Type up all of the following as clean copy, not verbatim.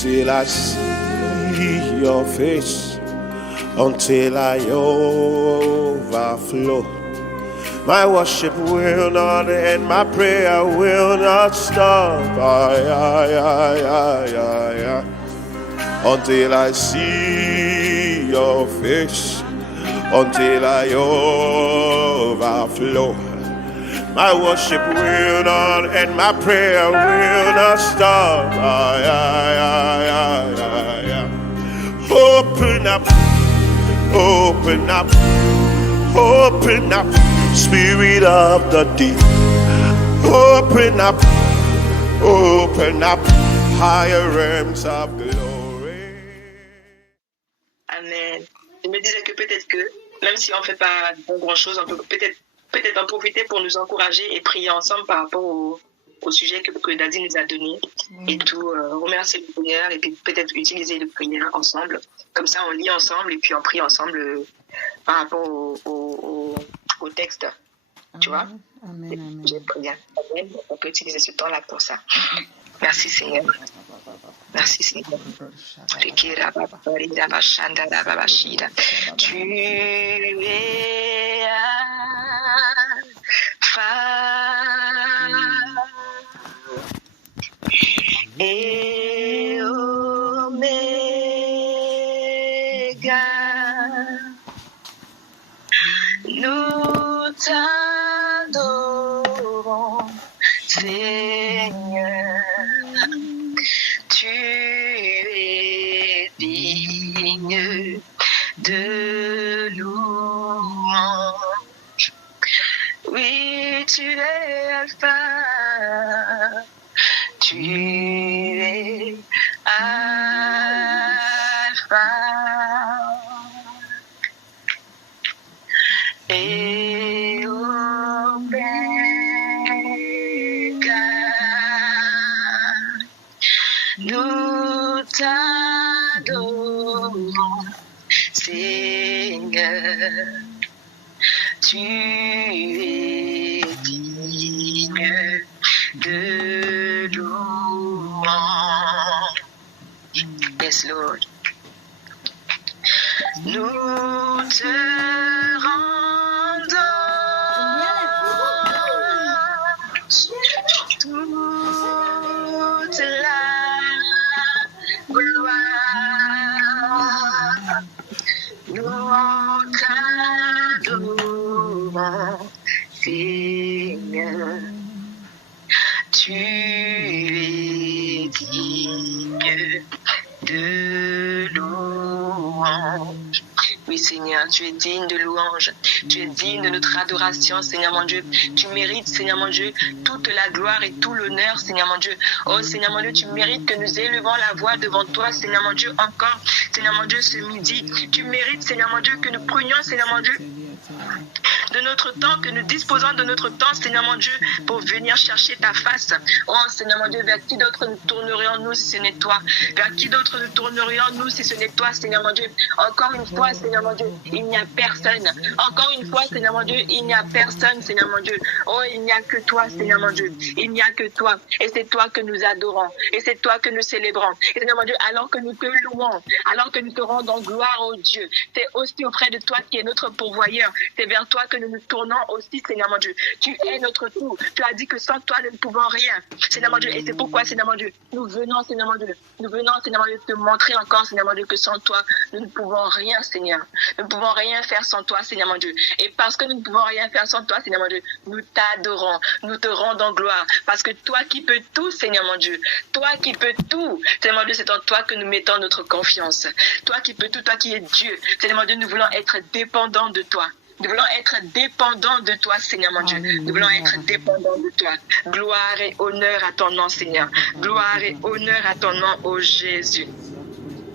until I see your face, until I overflow. My worship will not end, my prayer will not stop. Until I see your face, until I overflow. My worship will not end, my prayer will not stop. Open up, open up, open up, Spirit of the deep. Open up, higher realms of glory. Amen. Je me disais que peut-être que, même si on ne fait pas grand-chose, on peut peut-être en profiter pour nous encourager et prier ensemble par rapport au sujet que Daddy nous a donné. Et tout, remercier le Seigneur et puis peut-être utiliser le prière ensemble. Comme ça, on lit ensemble et puis on prie ensemble par rapport au texte. Tu vois? Amen. J'ai prié. On peut utiliser ce temps-là pour ça. Merci Seigneur. Merci Seigneur. Tu es Alpha et Oméga. Nous t'adorons, Seigneur. Tu es digne de louange. Oui, tu es Alpha. Tu es Alpha et Oméga. Nous t'adorons, Seigneur. Tu es digne de louange. Yes, Lord. Nous te rendons toute la gloire. Nous t'adorons, Seigneur. Tu es digne de louange. Oui, Seigneur, tu es digne de louange. Tu es digne de notre adoration, Seigneur mon Dieu. Tu mérites, Seigneur mon Dieu, toute la gloire et tout l'honneur, Seigneur mon Dieu. Oh, Seigneur mon Dieu, tu mérites que nous élevons la voix devant toi, Seigneur mon Dieu, encore, Seigneur mon Dieu, ce midi. Tu mérites, Seigneur mon Dieu, que nous prenions, Seigneur mon Dieu, de notre temps, que nous disposons de notre temps, Seigneur mon Dieu, pour venir chercher ta face. Oh, Seigneur mon Dieu, vers qui d'autre nous tournerions-nous si ce n'est toi? Vers qui d'autre nous tournerions-nous si ce n'est toi, Seigneur mon Dieu? Encore une fois, Seigneur mon Dieu, il n'y a personne. Encore une fois, Seigneur mon Dieu, il n'y a personne, Seigneur mon Dieu. Oh, il n'y a que toi, Seigneur mon Dieu. Il n'y a que toi. Et c'est toi que nous adorons. Et c'est toi que nous célébrons. Et Seigneur mon Dieu, alors que nous te louons, alors que nous te rendons gloire, oh Dieu, c'est aussi auprès de toi qui est notre pourvoyeur. C'est vers toi que nous nous tournons aussi, Seigneur mon Dieu. Tu es notre tout. Tu as dit que sans toi, nous ne pouvons rien. Seigneur mon Dieu, et c'est pourquoi, Seigneur mon Dieu, nous venons, Seigneur mon Dieu, Seigneur mon Dieu, te montrer encore, Seigneur mon Dieu, que sans toi, nous ne pouvons rien, Seigneur. Nous ne pouvons rien faire sans toi, Seigneur mon Dieu. Et parce que nous ne pouvons rien faire sans toi, Seigneur mon Dieu, nous t'adorons, nous te rendons gloire. Parce que toi qui peux tout, Seigneur mon Dieu, toi qui peux tout, Seigneur mon Dieu, c'est en toi que nous mettons notre confiance. Toi qui peux tout, toi qui es Dieu, Seigneur mon Dieu, nous voulons être dépendants de toi. Nous voulons être dépendants de toi, Seigneur mon Dieu. Nous voulons être dépendants de toi. Gloire et honneur à ton nom, Seigneur. Gloire et honneur à ton nom, ô Jésus.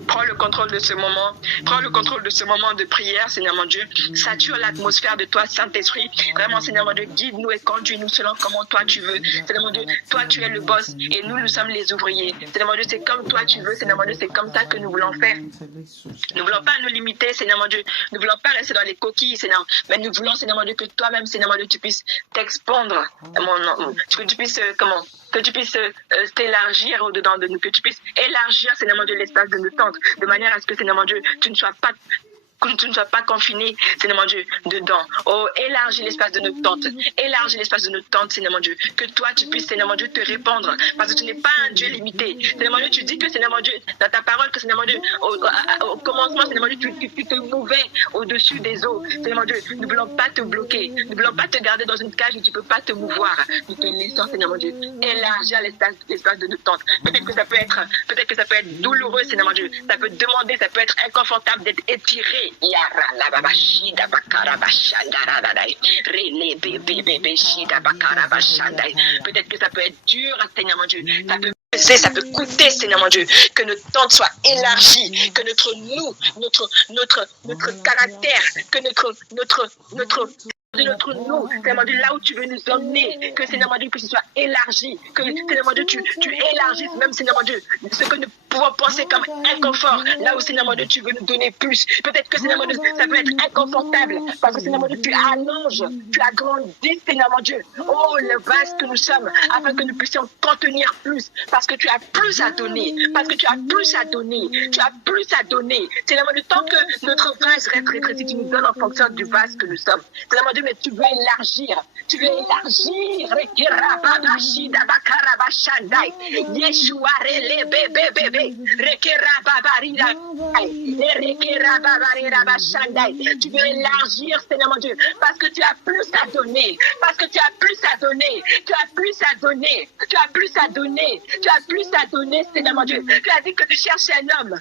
Prends le contrôle de ce moment. Prends le contrôle de ce moment de prière, Seigneur mon Dieu. Sature l'atmosphère de toi, Saint-Esprit. Vraiment, Seigneur mon Dieu, guide-nous et conduis-nous selon comment toi tu veux. Seigneur mon Dieu, toi tu es le boss et nous, nous sommes les ouvriers. Seigneur mon Dieu, c'est comme toi tu veux, Seigneur mon Dieu, c'est comme ça que nous voulons faire. Nous ne voulons pas nous limiter, Seigneur mon Dieu. Nous ne voulons pas rester dans les coquilles, Seigneur. Mais nous voulons, Seigneur mon Dieu, que toi-même, Seigneur mon Dieu, tu puisses t'expandre. Que tu puisses, que tu puisses t'élargir au-dedans de nous, que tu puisses élargir, Seigneur mon Dieu, l'espace de nos tentes, de manière à ce que, Seigneur mon Dieu, tu ne sois pas confiné, Seigneur mon Dieu, dedans. Oh, élargis l'espace de notre tente. Élargis l'espace de notre tente, Seigneur mon Dieu. Que toi, tu puisses, Seigneur mon Dieu, te répandre. Parce que tu n'es pas un Dieu limité. Seigneur mon Dieu, tu dis que, Seigneur mon Dieu, dans ta parole, que, Seigneur mon Dieu, au commencement, Seigneur mon Dieu, tu te mouvais au-dessus des eaux. Seigneur mon Dieu, nous ne voulons pas te bloquer. Nous ne voulons pas te garder dans une cage où tu ne peux pas te mouvoir. Nous te laissons, Seigneur mon Dieu, élargir l'espace de notre tente. Peut-être que ça peut être douloureux, Seigneur mon Dieu. Ça peut demander, ça peut être inconfortable d'être étiré. Peut-être que ça peut être dur, Seigneur mon Dieu. Ça peut coûter, Seigneur mon Dieu, que notre tente soit élargie, que notre caractère, que notre nous, Seigneur mon Dieu, là où tu veux nous emmener, que Seigneur mon Dieu, que ce soit élargi, que Seigneur mon Dieu, tu élargisses même, Seigneur mon Dieu, ce que nous pouvons penser comme inconfort, là où Seigneur mon Dieu, tu veux nous donner plus. Peut-être que Seigneur mon Dieu, ça peut être inconfortable, parce que Seigneur mon Dieu, tu allonges, tu agrandis, Seigneur mon Dieu, oh le vase que nous sommes, afin que nous puissions contenir plus, parce que tu as plus à donner, Seigneur mon Dieu, tant que notre vase reste rétréci, tu nous donnes en fonction du vase que nous sommes. Seigneur mon Dieu, mais tu veux élargir. Yeshua rele bébé. Tu veux élargir, Seigneur mon Dieu, parce que tu as plus à donner. Seigneur mon Dieu. Tu as dit que tu cherches un homme.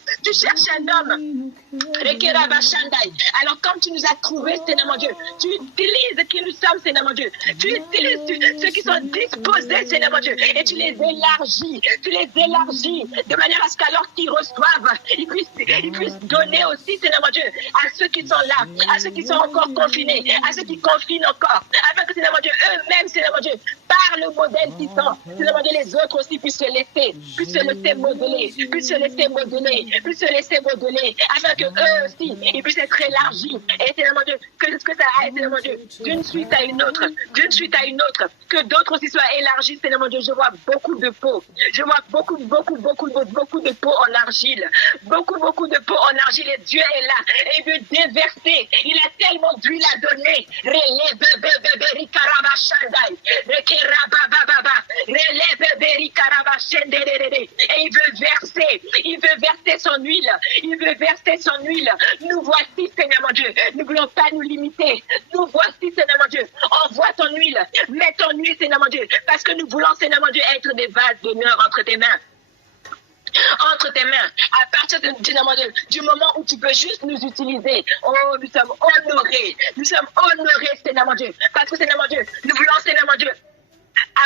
Alors, comme tu nous as trouvés, Seigneur mon Dieu, tu utilises qui nous sommes, Seigneur mon Dieu. Tu utilises ceux qui sont disposés, Seigneur mon Dieu, et tu les élargis. De manière à ce qu'alors qu'ils reçoivent, ils puissent donner aussi, Seigneur mon Dieu, à ceux qui sont là, à ceux qui sont encore confinés, à ceux qui confinent encore, afin que, Seigneur mon Dieu, eux-mêmes, Seigneur mon Dieu, par le modèle qu'ils sont, Seigneur mon Dieu, les autres aussi puissent se laisser modeler, afin que eux aussi, ils puissent être élargis. Et Seigneur mon Dieu, que ça aille, Seigneur mon Dieu, d'une suite à une autre, que d'autres aussi soient élargis, Seigneur mon Dieu. Je vois beaucoup de pots, beaucoup de pots en argile, et Dieu est là, et il veut déverser, il a tellement d'huile à donner, et il veut verser son huile, nous voici, Seigneur mon Dieu, nous ne voulons pas nous limiter, nous voici, Seigneur mon Dieu, envoie ton huile, mets ton huile, Seigneur mon Dieu, parce que nous voulons, Seigneur mon Dieu, être des vases d'honneur entre tes mains, à partir du moment où tu peux juste nous utiliser. Oh, nous sommes honorés, Seigneur mon Dieu, parce que, Seigneur mon Dieu, nous voulons, Seigneur mon Dieu,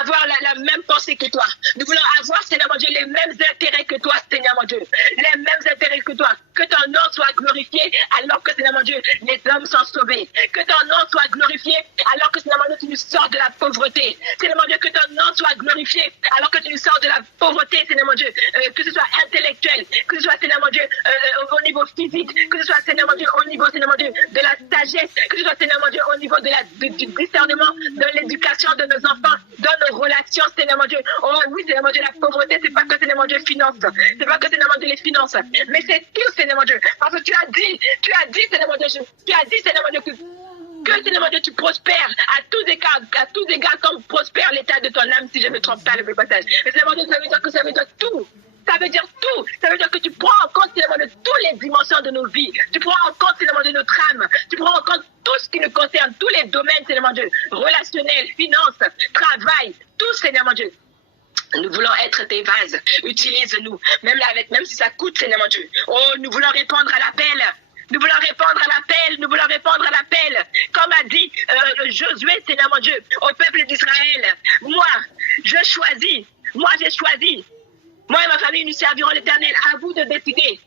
avoir la même pensée que toi. Nous voulons avoir, Seigneur mon Dieu, les mêmes intérêts que toi, Seigneur mon Dieu. Que ton nom soit glorifié alors que, Seigneur mon Dieu, les hommes sont sauvés. Que ton nom soit glorifié alors que, Seigneur mon Dieu, tu nous sors de la pauvreté. Seigneur mon Dieu, que ton nom soit glorifié alors que tu nous sors de la pauvreté, Seigneur mon Dieu. Que ce soit intellectuel, que ce soit, Seigneur mon Dieu, au niveau physique, que ce soit, Seigneur mon Dieu, au niveau, Seigneur mon Dieu, de la sagesse, que ce soit, Seigneur mon Dieu, au niveau du discernement, de l'éducation de nos enfants, dans nos relations, Seigneur mon Dieu. Oh oui, Seigneur mon Dieu, la pauvreté, c'est pas que, Seigneur mon Dieu, finance. C'est pas que, Seigneur mon Dieu, les finances. Mais c'est tout, Seigneur mon Dieu. Parce que tu as dit, Seigneur mon Dieu, Seigneur mon Dieu, que Seigneur mon Dieu, tu prospères à tous égards comme prospère l'état de ton âme, si je ne me trompe pas le passage. Mais Seigneur mon Dieu, ça veut dire tout. Ça veut dire tout. Ça veut dire que tu prends en compte, Seigneur mon Dieu, toutes les dimensions de nos vies. Tu prends en compte, Seigneur mon Dieu, notre âme. Tu prends en compte tout ce qui nous concerne, tous les domaines, Seigneur mon Dieu, relationnels, finances, travail, tout, Seigneur mon Dieu. Nous voulons être tes vases. Utilise-nous, même si ça coûte, Seigneur mon Dieu. Oh, nous voulons répondre à l'appel. Comme a dit Josué, Seigneur mon Dieu, au peuple d'Israël. Moi, j'ai choisi. Moi et ma famille, nous servirons l'Éternel. À vous de décider.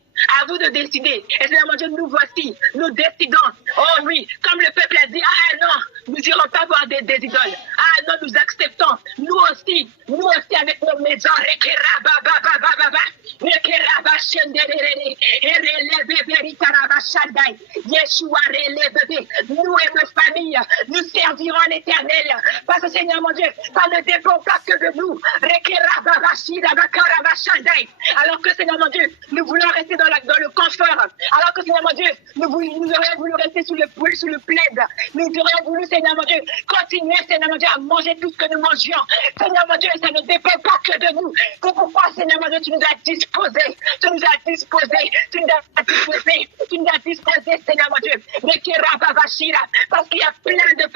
Et Seigneur mon Dieu, nous voici. Nous décidons. Oh oui, comme le peuple a dit, ah non, nous n'irons pas voir des idoles. Ah non, nous acceptons. Nous aussi avec nos maisons. Shaddai. Yeshua, relève-toi. Nous et nos familles, nous servirons l'Éternel. Parce que Seigneur mon Dieu, ça ne dépend pas que de nous. Alors que Seigneur mon Dieu, nous voulons rester dans le confort. Alors que Seigneur mon Dieu, nous aurions voulu rester sous le plaid. Nous aurions voulu, Seigneur mon Dieu, continuer, Seigneur mon Dieu, à manger tout ce que nous mangions. Seigneur mon Dieu, ça ne dépend pas que de nous. C'est pourquoi, Seigneur mon Dieu, tu nous as disposés. Tu nous as disposés. Tu nous as disposés. Tu nous as disposés, Seigneur mon Dieu. Parce qu'il y a plein de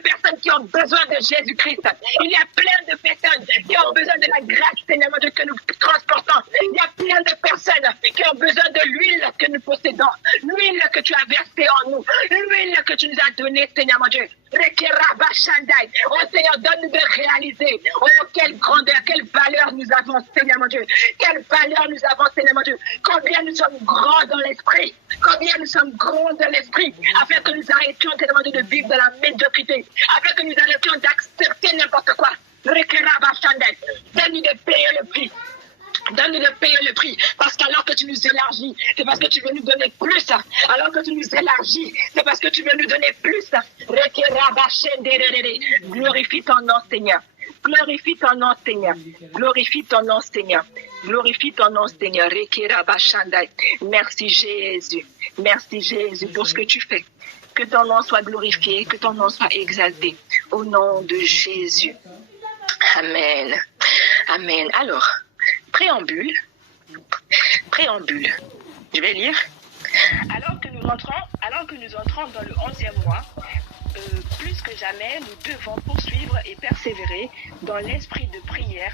personnes qui ont besoin de Jésus-Christ. Il y a plein de personnes qui ont besoin de la grâce, Seigneur mon Dieu, que nous transportons. Il y a plein de personnes qui ont besoin de l'huile que nous possédons. L'huile que tu as versée en nous. L'huile que tu nous as donnée, Seigneur mon Dieu. Oh Seigneur, donne-nous de réaliser. Oh, quelle grandeur, quelle valeur nous avons, Seigneur mon Dieu. Quelle valeur nous avons, Seigneur mon Dieu. Combien nous sommes grands dans l'esprit. Combien nous sommes grands dans l'esprit. Afin que nous arrêtions, Seigneur mon Dieu, de vivre dans la médiocrité. Afin que nous arrêtions d'accepter n'importe quoi. Donne-nous de payer le prix. Donne-nous de payer le prix. Parce qu'alors que tu nous élargis, c'est parce que tu veux nous donner plus. Alors que tu nous élargis, c'est parce que tu veux nous donner plus. Glorifie ton nom, Seigneur. Glorifie ton nom, Seigneur. Glorifie ton nom, Seigneur. Glorifie ton nom, Seigneur. Merci, Jésus. Merci, Jésus, pour ce que tu fais. Que ton nom soit glorifié, que ton nom soit exalté. Au nom de Jésus. Amen. Amen. Alors, préambule. Je vais lire. Alors que nous entrons dans le 11e mois, plus que jamais, nous devons poursuivre et persévérer dans l'esprit de prière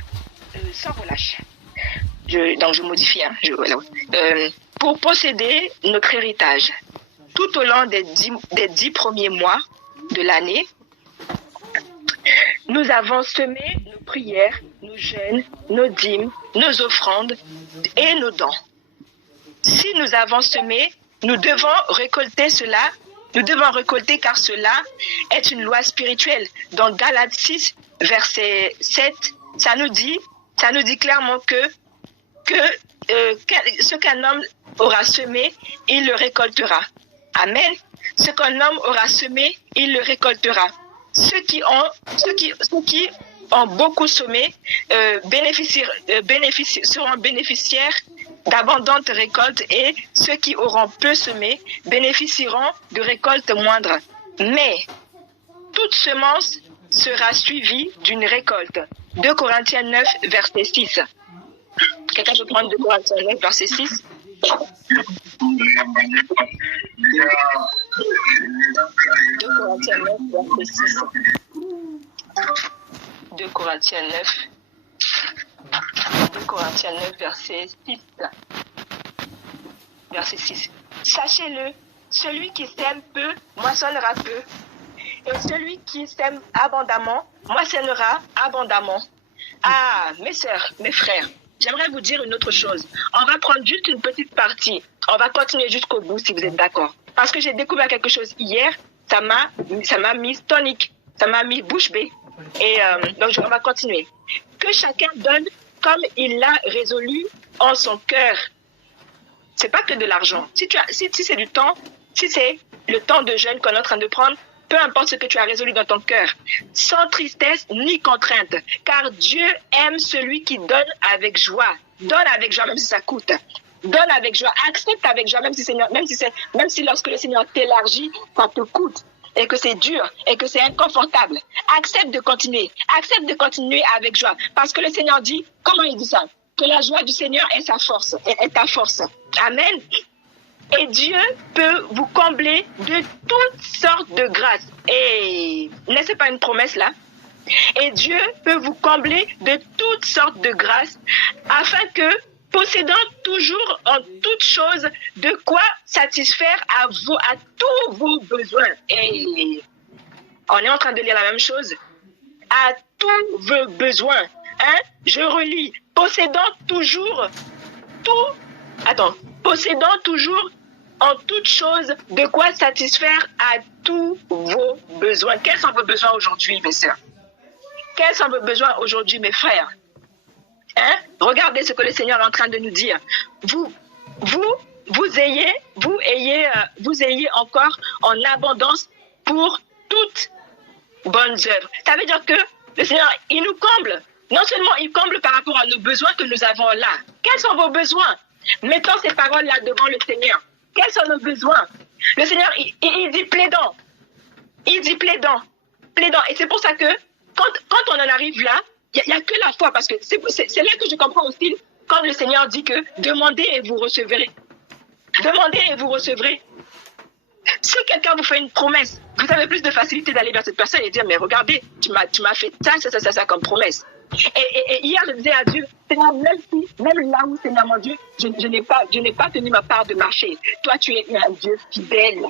sans relâche. Donc je modifie. Pour posséder notre héritage, tout au long des 10 premiers mois de l'année, nous avons semé nos prières, nos jeûnes, nos dîmes, nos offrandes et nos dons. Si nous avons semé, nous devons récolter cela. Nous devons récolter car cela est une loi spirituelle. Dans Galates 6, verset 7, ça nous dit clairement que ce qu'un homme aura semé, il le récoltera. Amen. Ce qu'un homme aura semé, il le récoltera. Ceux qui ont beaucoup semé seront bénéficiaires d'abondantes récoltes et ceux qui auront peu semé bénéficieront de récoltes moindres. Mais toute semence sera suivie d'une récolte. 2 Corinthiens 9, verset 6. Quelqu'un peut prendre 2 Corinthiens 9, verset 6? 2 Corinthiens 9, verset 6. 2 Corinthiens 9. 2 Corinthiens 9, verset 6. Verset 6. Sachez-le, celui qui sème peu, moissonnera peu. Et celui qui sème abondamment, moissonnera abondamment. Ah, mes sœurs, mes frères, j'aimerais vous dire une autre chose. On va prendre juste une petite partie. On va continuer jusqu'au bout si vous êtes d'accord. Parce que j'ai découvert quelque chose hier, ça m'a mis tonique, ça m'a mis bouche bée. Et donc on va continuer. Que chacun donne comme il l'a résolu en son cœur. C'est pas que de l'argent. Si c'est du temps, si c'est le temps de jeûne qu'on est en train de prendre, peu importe ce que tu as résolu dans ton cœur, sans tristesse ni contrainte, car Dieu aime celui qui donne avec joie. Donne avec joie, même si ça coûte. Donne avec joie, accepte avec joie, même si lorsque le Seigneur t'élargit, ça te coûte, et que c'est dur, et que c'est inconfortable. Accepte de continuer avec joie, parce que le Seigneur dit, comment il dit ça? Que la joie du Seigneur est sa force, est ta force. Amen. Et Dieu peut vous combler de toutes sortes de grâces. Et n'est-ce pas une promesse là? Et Dieu peut vous combler de toutes sortes de grâces afin que, possédant toujours en toutes choses de quoi satisfaire à tous vos besoins. Et on est en train de lire la même chose. À tous vos besoins. Je relis. Possédant toujours en toutes choses de quoi satisfaire à tous vos besoins. Quels sont vos besoins aujourd'hui, mes sœurs? Quels sont vos besoins aujourd'hui, mes frères? Regardez ce que le Seigneur est en train de nous dire. Vous vous ayez encore en abondance pour toutes bonnes œuvres. Ça veut dire que le Seigneur, il nous comble. Non seulement il comble par rapport à nos besoins que nous avons là. Quels sont vos besoins? Mettons ces paroles-là devant le Seigneur. Quels sont nos besoins? Le Seigneur, il dit plaidant. Il dit plaidant. Plaidant. Et c'est pour ça que quand on en arrive là, il n'y a que la foi. Parce que c'est là que je comprends aussi quand le Seigneur dit que demandez et vous recevrez. Demandez et vous recevrez. Si quelqu'un vous fait une promesse, vous avez plus de facilité d'aller vers cette personne et dire, mais regardez, tu m'as fait ça comme promesse. Et hier, je disais à Dieu, Seigneur, même là où, Seigneur mon Dieu, je n'ai pas tenu ma part de marché. Toi, tu es un Dieu fidèle.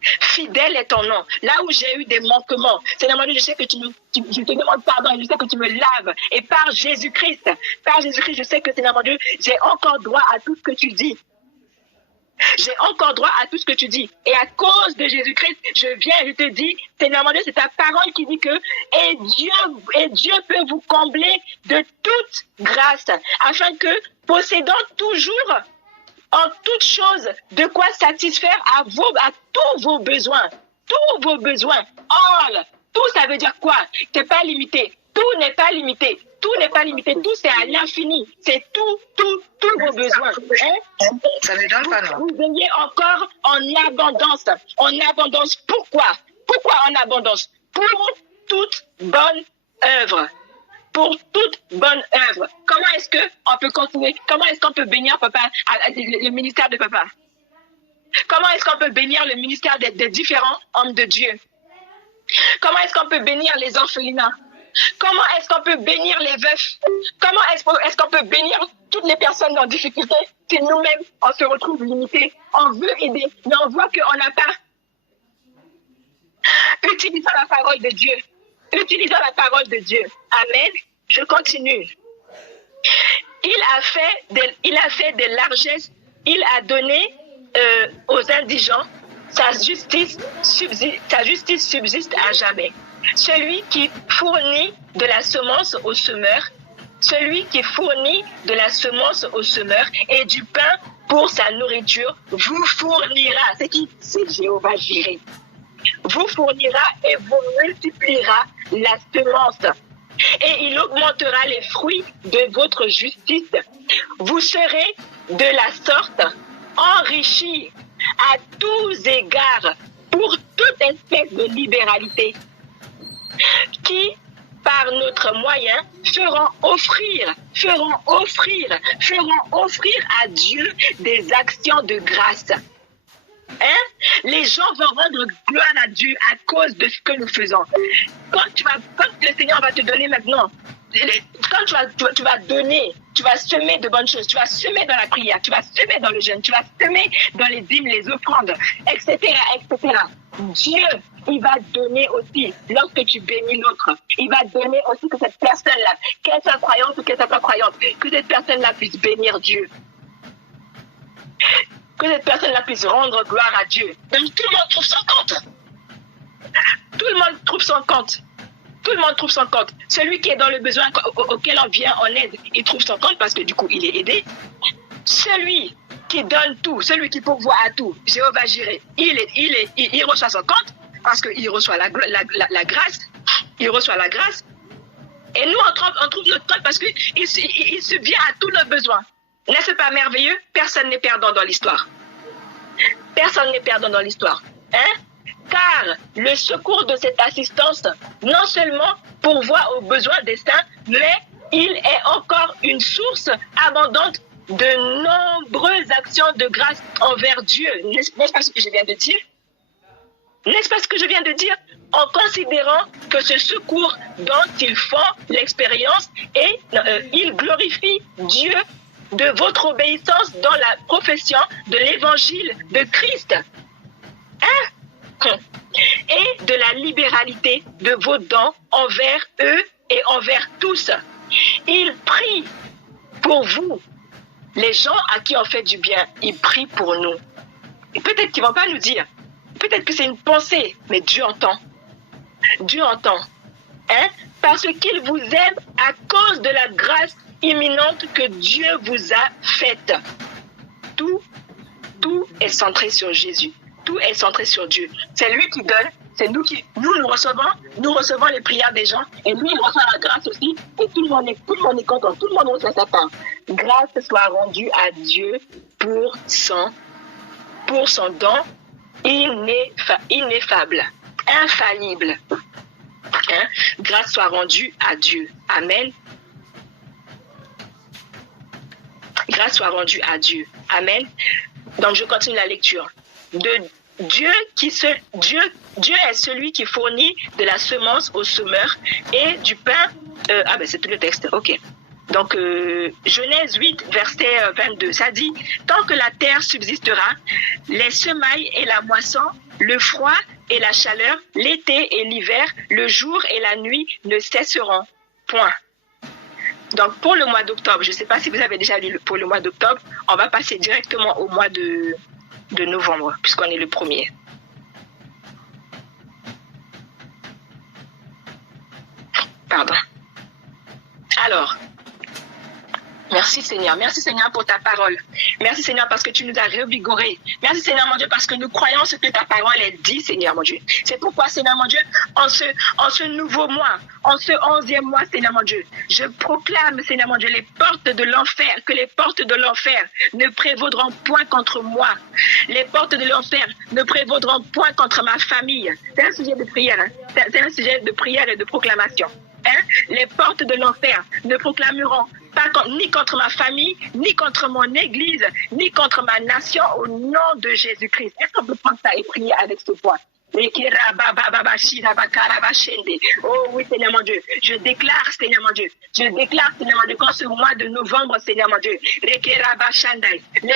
Fidèle est ton nom. Là où j'ai eu des manquements, Seigneur mon Dieu, je sais que je te demande pardon et je sais que tu me laves. Et par Jésus-Christ, je sais que, Seigneur mon Dieu, j'ai encore droit à tout ce que tu dis. J'ai encore droit à tout ce que tu dis. Et à cause de Jésus-Christ, je te dis, Seigneur mon Dieu, c'est ta parole qui dit que Dieu peut vous combler de toute grâce, afin que, possédant toujours en toutes choses de quoi satisfaire à tous vos besoins. Tous vos besoins. All. Tout, ça veut dire quoi? C'est pas limité. Tout n'est pas limité. Tout n'est pas limité. Tout, c'est à l'infini. C'est tous vos besoins. Hein? Ça ne donne pas, non. Vous ayez encore en abondance. En abondance. Pourquoi? Pourquoi en abondance? Pour toute bonne œuvre. Pour toute bonne œuvre. Comment est-ce qu'on peut continuer? Comment est-ce qu'on peut bénir papa, le ministère de papa? Comment est-ce qu'on peut bénir le ministère des différents hommes de Dieu? Comment est-ce qu'on peut bénir les orphelinats? Comment est-ce qu'on peut bénir les veufs? Comment est-ce qu'on peut bénir toutes les personnes en difficulté si nous-mêmes, on se retrouve limités? On veut aider, mais on voit qu'on n'a pas. Utilisons la parole de Dieu. Utilisons la parole de Dieu. Amen. Je continue. Il a fait des largesses. Il a donné aux indigents. Sa justice subsiste à jamais. Celui qui fournit de la semence aux semeurs, et du pain pour sa nourriture, vous fournira. C'est qui? C'est Jéhovah Jireh. Vous fournira et vous multipliera la semence. Et il augmentera les fruits de votre justice. Vous serez de la sorte enrichis à tous égards pour toute espèce de libéralité qui, par notre moyen, feront offrir à Dieu des actions de grâce. Hein? Les gens vont rendre gloire à Dieu à cause de ce que nous faisons. Quand le Seigneur va te donner maintenant, quand tu vas donner, tu vas semer de bonnes choses, tu vas semer dans la prière, tu vas semer dans le jeûne, tu vas semer dans les dîmes, les offrandes, etc., etc. Dieu, il va donner aussi, lorsque tu bénis l'autre, il va donner aussi que cette personne-là, qu'elle soit croyante ou qu'elle soit pas croyante, que cette personne-là puisse bénir Dieu. Que cette personne-là puisse rendre gloire à Dieu. Donc tout le monde trouve son compte. Tout le monde trouve son compte. Tout le monde trouve son compte. Celui qui est dans le besoin auquel on vient en aide, il trouve son compte parce que du coup, il est aidé. Celui qui donne tout, celui qui pourvoit à tout, Jéhovah Jireh, il reçoit son compte parce qu'il reçoit la grâce. Il reçoit la grâce. Et nous, on trouve notre compte parce qu'il subvient à tous nos besoins. N'est-ce pas merveilleux? Personne n'est perdant dans l'histoire. Personne n'est perdant dans l'histoire. Hein? Car le secours de cette assistance, non seulement pourvoit aux besoins des saints, mais il est encore une source abondante de nombreuses actions de grâce envers Dieu. N'est-ce pas ce que je viens de dire? N'est-ce pas ce que je viens de dire? En considérant que ce secours dont ils font l'expérience et ils glorifient Dieu de votre obéissance dans la profession de l'évangile de Christ. Hein? Et de la libéralité de vos dons envers eux et envers tous. Ils prient pour vous. Les gens à qui on fait du bien, ils prient pour nous. Et peut-être qu'ils ne vont pas nous dire. Peut-être que c'est une pensée, mais Dieu entend. Dieu entend. Hein? Parce qu'il vous aime à cause de la grâce imminente que Dieu vous a faite. Tout tout est centré sur Jésus. Tout est centré sur Dieu. C'est lui qui donne. C'est nous nous recevons les prières des gens et lui, il reçoit la grâce aussi et tout le monde est content, tout le monde reçoit sa part. Grâce soit rendue à Dieu pour son don ineffable, infaillible. Hein? Grâce soit rendue à Dieu. Amen. Grâce soit rendue à Dieu. Amen. Donc je continue la lecture. Dieu est celui qui fournit de la semence au semeur et du pain. C'est tout le texte. Ok. Donc Genèse 8, verset 22, ça dit tant que la terre subsistera, les semailles et la moisson, le froid et la chaleur, l'été et l'hiver, le jour et la nuit ne cesseront. Point. Donc pour le mois d'octobre, je ne sais pas si vous avez déjà lu pour le mois d'octobre, on va passer directement au mois de novembre, puisqu'on est le 1er. Pardon. Alors, merci Seigneur pour ta parole. Merci Seigneur parce que tu nous as revigorés. Merci Seigneur mon Dieu parce que nous croyons ce que ta parole est dit Seigneur mon Dieu. C'est pourquoi Seigneur mon Dieu, en ce nouveau mois, en ce 11e mois Seigneur mon Dieu, je proclame Seigneur mon Dieu les portes de l'enfer, que les portes de l'enfer ne prévaudront point contre moi. Les portes de l'enfer ne prévaudront point contre ma famille. C'est un sujet de prière, hein? C'est un sujet de prière et de proclamation. Hein? Les portes de l'enfer ne proclameront ni contre ma famille, ni contre mon église, ni contre ma nation, au nom de Jésus-Christ. Est-ce qu'on peut prendre ça et prier avec ce point? Oh oui, Seigneur mon Dieu, je déclare, Seigneur mon Dieu, qu'en ce mois de novembre, Seigneur mon Dieu, les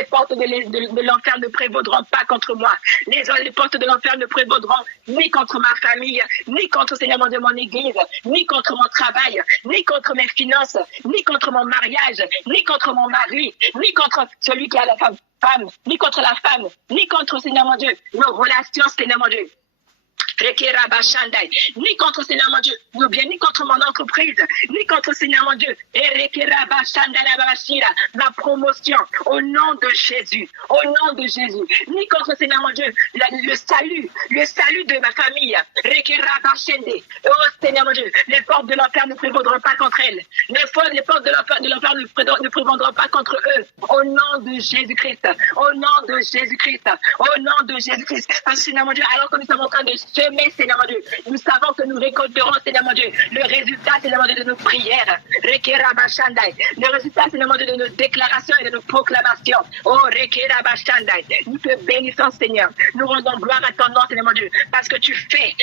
portes de l'enfer ne prévaudront pas contre moi. Les portes de l'enfer ne prévaudront ni contre ma famille, ni contre, Seigneur mon Dieu, mon église, ni contre mon travail, ni contre mes finances, ni contre mon mariage, ni contre mon mari, ni contre celui qui a la femme, ni contre la femme, ni contre, Seigneur mon Dieu, nos relations, Seigneur mon Dieu. Ni contre Seigneur mon Dieu, ni contre mon entreprise, ni contre Seigneur mon Dieu, ma promotion, au nom de Jésus, ni contre Seigneur mon Dieu, le salut de ma famille, oh Seigneur mon Dieu, les portes de l'enfer ne prévaudront pas contre elles, les portes de l'enfer ne prévaudront pas contre eux, au nom de Jésus-Christ, au nom de Jésus-Christ, parce que Seigneur mon Dieu, alors que nous sommes en train de semer, Seigneur mon Dieu, nous savons que nous récolterons, Seigneur mon Dieu, le résultat, Seigneur mon Dieu, de nos prières, le résultat, Seigneur mon Dieu, de nos déclarations et de nos proclamations. Oh, nous te bénissons, Seigneur. Nous rendons gloire à ton nom, Seigneur mon Dieu, parce que tu fais.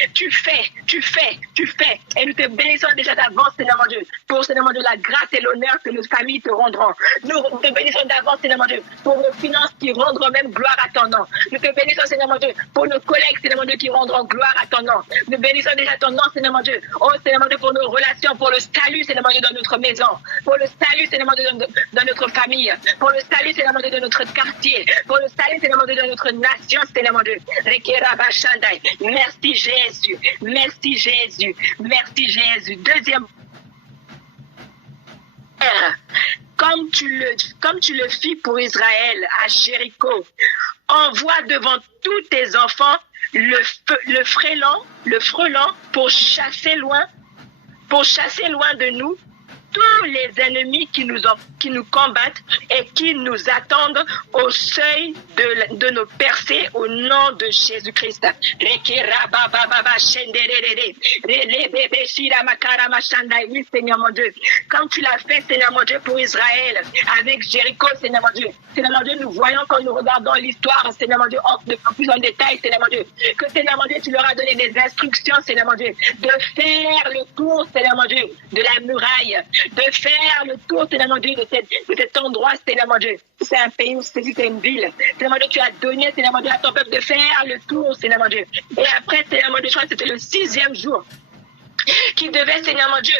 Et nous te bénissons déjà d'avance, Seigneur mon Dieu, pour, Seigneur mon Dieu, la grâce et l'honneur que nos familles te rendront. Nous te bénissons d'avance, Seigneur mon Dieu, pour nos finances qui rendront même gloire à ton nom. Nous te bénissons, Seigneur mon Dieu, pour nos collègues, Seigneur mon Dieu, qui rendront gloire à ton nom. Nous bénissons déjà ton nom, Seigneur mon Dieu. Oh, Seigneur mon Dieu, pour nos relations, pour le salut, Seigneur mon Dieu, dans notre maison, pour le salut, Seigneur mon Dieu, dans notre famille, pour le salut, Seigneur mon Dieu, de notre quartier, pour le salut, Seigneur mon Dieu, de notre nation, Seigneur mon Dieu. Merci Jésus. Deuxième. Comme tu le fis pour Israël à Jéricho, envoie devant tous tes enfants le frelon pour chasser loin de nous tous les ennemis qui nous combattent et qui nous attendent au seuil de nos percées au nom de Jésus-Christ. Oui, Seigneur mon Dieu, comme tu l'as fait, Seigneur mon Dieu, pour Israël, avec Jéricho, Seigneur mon Dieu. Seigneur mon Dieu, nous voyons quand nous regardons l'histoire, Seigneur mon Dieu, plus en détail, Seigneur mon Dieu, que Seigneur mon Dieu, tu leur as donné des instructions, Seigneur mon Dieu, de faire le tour, Seigneur mon Dieu, de la muraille, de faire le tour, Seigneur mon Dieu, de cet endroit, Seigneur mon Dieu. C'est un pays ou c'est une ville. Seigneur mon Dieu, tu as donné, Seigneur mon Dieu, à ton peuple de faire le tour, Seigneur mon Dieu. Et après, Seigneur mon Dieu, je crois que c'était le 6e jour qui devait, Seigneur mon Dieu,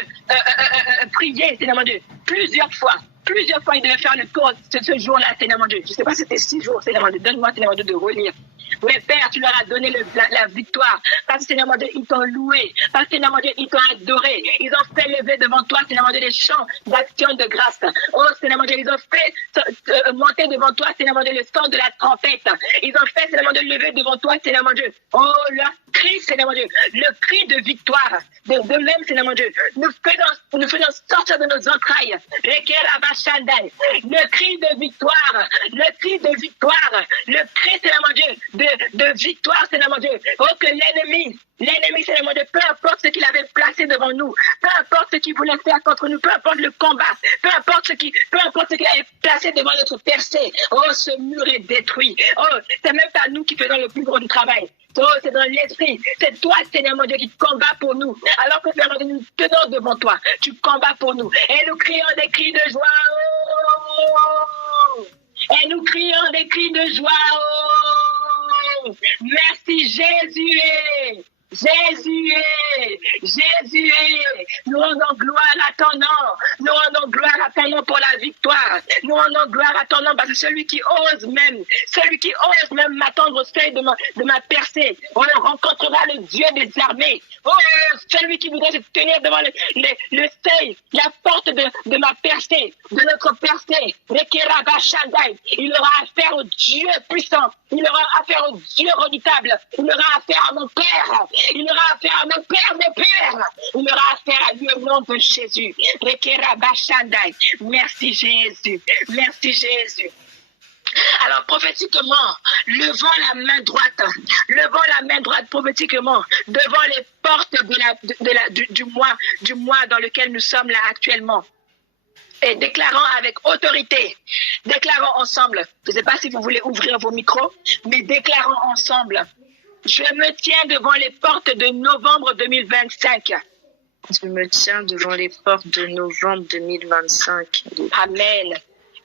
prier, Seigneur mon Dieu, plusieurs fois. Plusieurs fois, il devait faire le tour de ce jour-là, Seigneur mon Dieu. Je ne sais pas si c'était 6 jours, Seigneur mon Dieu. Donne-moi, Seigneur mon Dieu, de relire. Oui, Père, tu leur as donné la victoire. Parce que, Seigneur mon Dieu, ils t'ont loué. Parce que, Seigneur mon Dieu, ils t'ont adoré. Ils ont fait lever devant toi, Seigneur mon Dieu, des chants d'action de grâce. Oh, Seigneur mon Dieu, ils ont fait monter devant toi, Seigneur mon Dieu, le son de la trompette. Ils ont fait, Seigneur mon Dieu, lever devant toi, Seigneur mon Dieu. Oh, leur cri, Seigneur mon Dieu. Le cri de victoire. De même, Seigneur mon Dieu. Nous faisons sortir de nos entrailles. Le cri de victoire. Le cri de victoire. Le cri, Seigneur mon Dieu, de victoire, Seigneur mon Dieu. Oh, que l'ennemi, Seigneur mon Dieu, peu importe ce qu'il avait placé devant nous, peu importe ce qu'il voulait faire contre nous, peu importe le combat, peu importe ce qu'il avait placé devant notre percée. Oh, ce mur est détruit. Oh, c'est même pas nous qui faisons le plus gros du travail. Oh, c'est dans l'esprit. C'est toi, Seigneur mon Dieu, qui combats pour nous. Alors que, Seigneur mon Dieu, nous tenons devant toi. Tu combats pour nous. Et nous crions des cris de joie. Oh! Et nous crions des cris de joie. Oh! Merci Jésus. Jésus est. Nous rendons gloire à ton nom. Nous rendons gloire à ton nom pour la victoire. Nous rendons gloire à ton nom parce que celui qui ose même m'attendre au seuil de ma percée, on rencontrera le Dieu des armées. Oh, celui qui voudrait se tenir devant le seuil, la porte de ma percée, de notre percée, il aura affaire au Dieu puissant. Il aura affaire au Dieu redoutable. Il aura affaire à mon Père. Il aura affaire à mon Père des Pères. Il aura affaire à lui au nom de Jésus. Merci Jésus. Merci Jésus. Alors prophétiquement, levons la main droite prophétiquement devant les portes du mois dans lequel nous sommes là actuellement. Et déclarons avec autorité, déclarons ensemble, je ne sais pas si vous voulez ouvrir vos micros, mais déclarons ensemble, je me tiens devant les portes de novembre 2025. Je me tiens devant les portes de novembre 2025. Amen.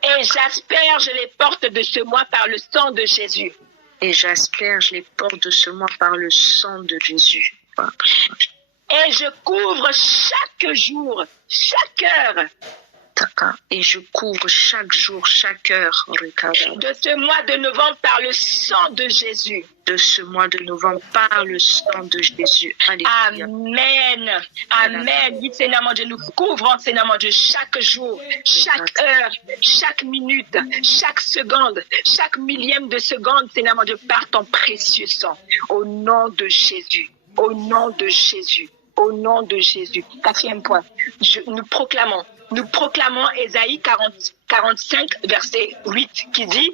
Et j'asperge les portes de ce mois par le sang de Jésus. Et j'asperge les portes de ce mois par le sang de Jésus. Et je couvre chaque jour, chaque heure. Et je couvre chaque jour, chaque heure de ce mois de novembre par le sang de Jésus. De ce mois de novembre par le sang de Jésus. Alléluia. Amen. Amen. Dites Seigneur mon Dieu, nous couvrons Seigneur mon Dieu chaque jour, chaque heure, chaque minute, chaque seconde, chaque millième de seconde, Seigneur mon Dieu, par ton précieux sang. Au nom de Jésus. Au nom de Jésus. Au nom de Jésus. 4e point. Nous proclamons Ésaïe 45, verset 8, qui dit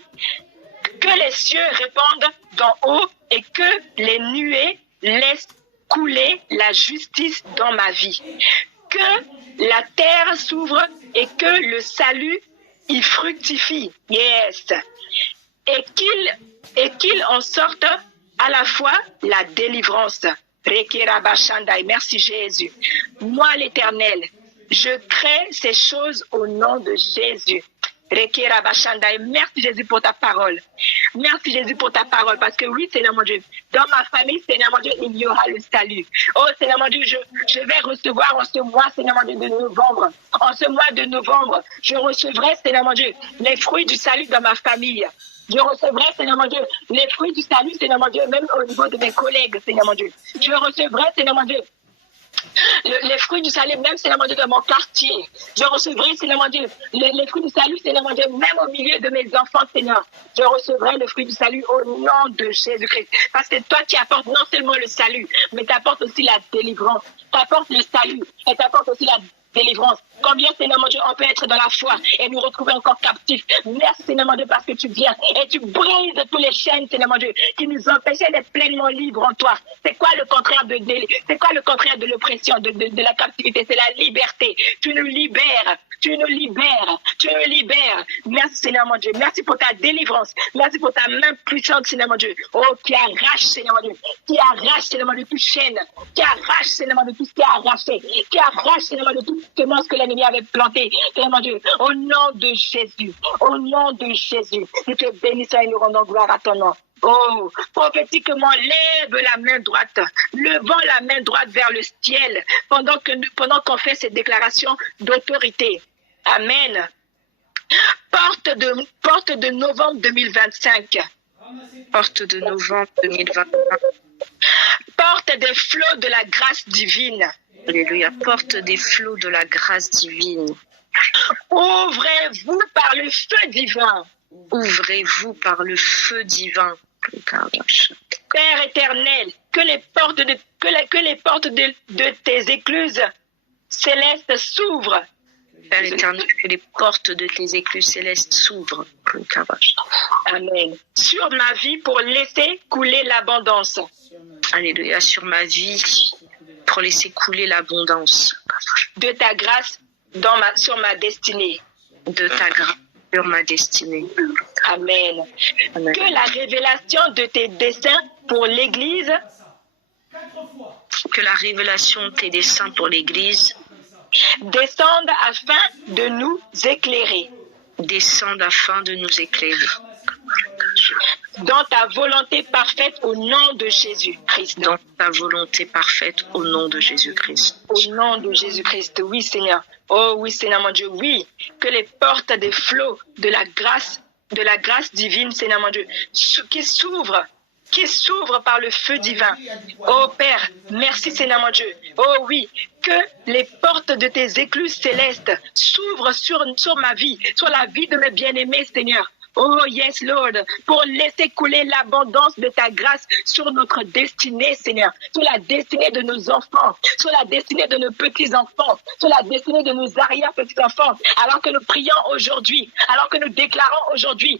que les cieux répandent d'en haut et que les nuées laissent couler la justice dans ma vie. Que la terre s'ouvre et que le salut y fructifie. Yes. Et qu'il en sorte à la fois la délivrance. Merci Jésus. Moi l'Éternel, je crée ces choses au nom de Jésus. Merci Jésus pour ta parole. Merci Jésus pour ta parole. Parce que oui, Seigneur mon Dieu, dans ma famille, Seigneur mon Dieu, il y aura le salut. Oh Seigneur mon Dieu, je vais recevoir en ce mois, Seigneur mon Dieu, de novembre. En ce mois de novembre, je recevrai, Seigneur mon Dieu, les fruits du salut dans ma famille. Je recevrai, Seigneur mon Dieu, les fruits du salut, Seigneur mon Dieu, même au niveau de mes collègues, Seigneur mon Dieu. Je recevrai, Seigneur mon Dieu, les fruits du salut, même, Seigneur mon Dieu, de mon quartier. Je recevrai, Seigneur mon Dieu, les fruits du salut, Seigneur mon Dieu, même au milieu de mes enfants, Seigneur. Je recevrai le fruit du salut au nom de Jésus-Christ. Parce que toi, tu apportes non seulement le salut, mais tu apportes aussi la délivrance. Tu apportes le salut et tu apportes aussi la délivrance. Combien, Seigneur mon Dieu, on peut être dans la foi et nous retrouver encore captifs. Merci, Seigneur mon Dieu, parce que tu viens et tu brises tous les chaînes, Seigneur mon Dieu, qui nous empêchaient d'être pleinement libres en toi. C'est quoi le contraire c'est quoi le contraire de l'oppression, de la captivité? C'est la liberté. Tu nous libères. Tu nous libères. Tu nous libères. Merci, Seigneur mon Dieu. Merci pour ta délivrance. Merci pour ta main puissante, Seigneur mon Dieu. Oh, qui arrache, Seigneur mon Dieu. Qui arrache, Seigneur mon Dieu, toute chaîne. Qui arrache, Seigneur mon Dieu, tout ce qui est arraché. Qui arrache, Seigneur mon Dieu, tout ce que l'ennemi avait planté. Seigneur mon Dieu. Au nom de Jésus. Au nom de Jésus. Nous te bénissons et nous rendons gloire à ton nom. Oh, prophétiquement, lève la main droite, levant la main droite vers le ciel, pendant qu'on fait cette déclaration d'autorité. Amen. Porte de novembre 2025. Porte de novembre 2025. Porte des flots de la grâce divine. Alléluia. Porte des flots de la grâce divine. Ouvrez-vous par le feu divin. Ouvrez-vous par le feu divin. Père éternel, que les portes de tes écluses célestes s'ouvrent. Père éternel, que les portes de tes écluses célestes s'ouvrent. Amen. Sur ma vie pour laisser couler l'abondance. Alléluia. Sur ma vie pour laisser couler l'abondance. De ta grâce sur ma destinée. De ta grâce sur ma destinée. Amen. Amen. Que la révélation de tes desseins pour l'Église. Que la révélation de tes desseins pour l'Église descende afin de nous éclairer. Descende afin de nous éclairer. Dans ta volonté parfaite au nom de Jésus-Christ. Dans ta volonté parfaite au nom de Jésus-Christ. Au nom de Jésus-Christ, oui Seigneur. Oh oui Seigneur mon Dieu, oui. Que les portes des flots de la grâce divine, Seigneur mon Dieu, qui s'ouvre par le feu divin. Oh Père, merci Seigneur mon Dieu. Oh oui, que les portes de tes écluses célestes s'ouvrent sur ma vie, sur la vie de mes bien-aimés Seigneur. Oh yes Lord, pour laisser couler l'abondance de ta grâce sur notre destinée Seigneur, sur la destinée de nos enfants, sur la destinée de nos petits-enfants, sur la destinée de nos arrière-petits-enfants, alors que nous prions aujourd'hui, alors que nous déclarons aujourd'hui,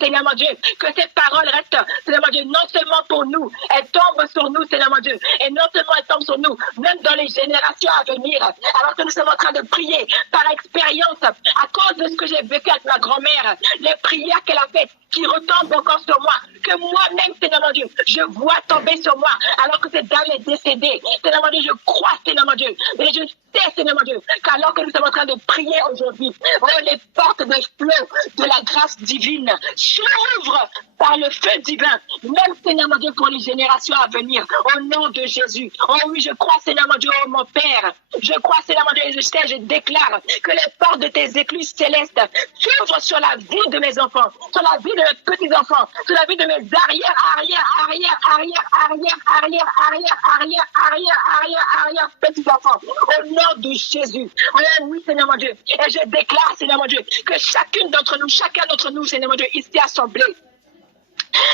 Seigneur mon Dieu, que ces paroles restent, Seigneur mon Dieu, non seulement pour nous, elles tombent sur nous Seigneur mon Dieu, et non seulement elles tombent sur nous, même dans les générations à venir, alors que nous sommes en train de prier par expérience, à cause de ce que j'ai vécu avec ma grand-mère, les prières qu'elle a faites qui retombent encore sur moi, que moi-même, Seigneur mon Dieu, je vois tomber sur moi, alors que cette dame est décédée. Seigneur mon Dieu, je crois, Seigneur mon Dieu, et je sais, Seigneur mon Dieu, qu'alors que nous sommes en train de prier aujourd'hui, oh, les portes des flots de la grâce divine s'ouvrent par le feu divin, même, Seigneur mon Dieu, pour les générations à venir, au nom de Jésus. Oh oui, je crois, Seigneur mon Dieu, oh mon Père, je crois, Seigneur mon Dieu, et je déclare que les portes de tes écluses célestes s'ouvrent sur la vie de mes enfants, sur la vie de mes petits-enfants, sur la vie de mes arrière petits-enfants, au nom de Jésus. Oh oui, Seigneur mon Dieu, et je déclare, Seigneur mon Dieu, que chacun d'entre nous, Seigneur mon Dieu, ici assemblés,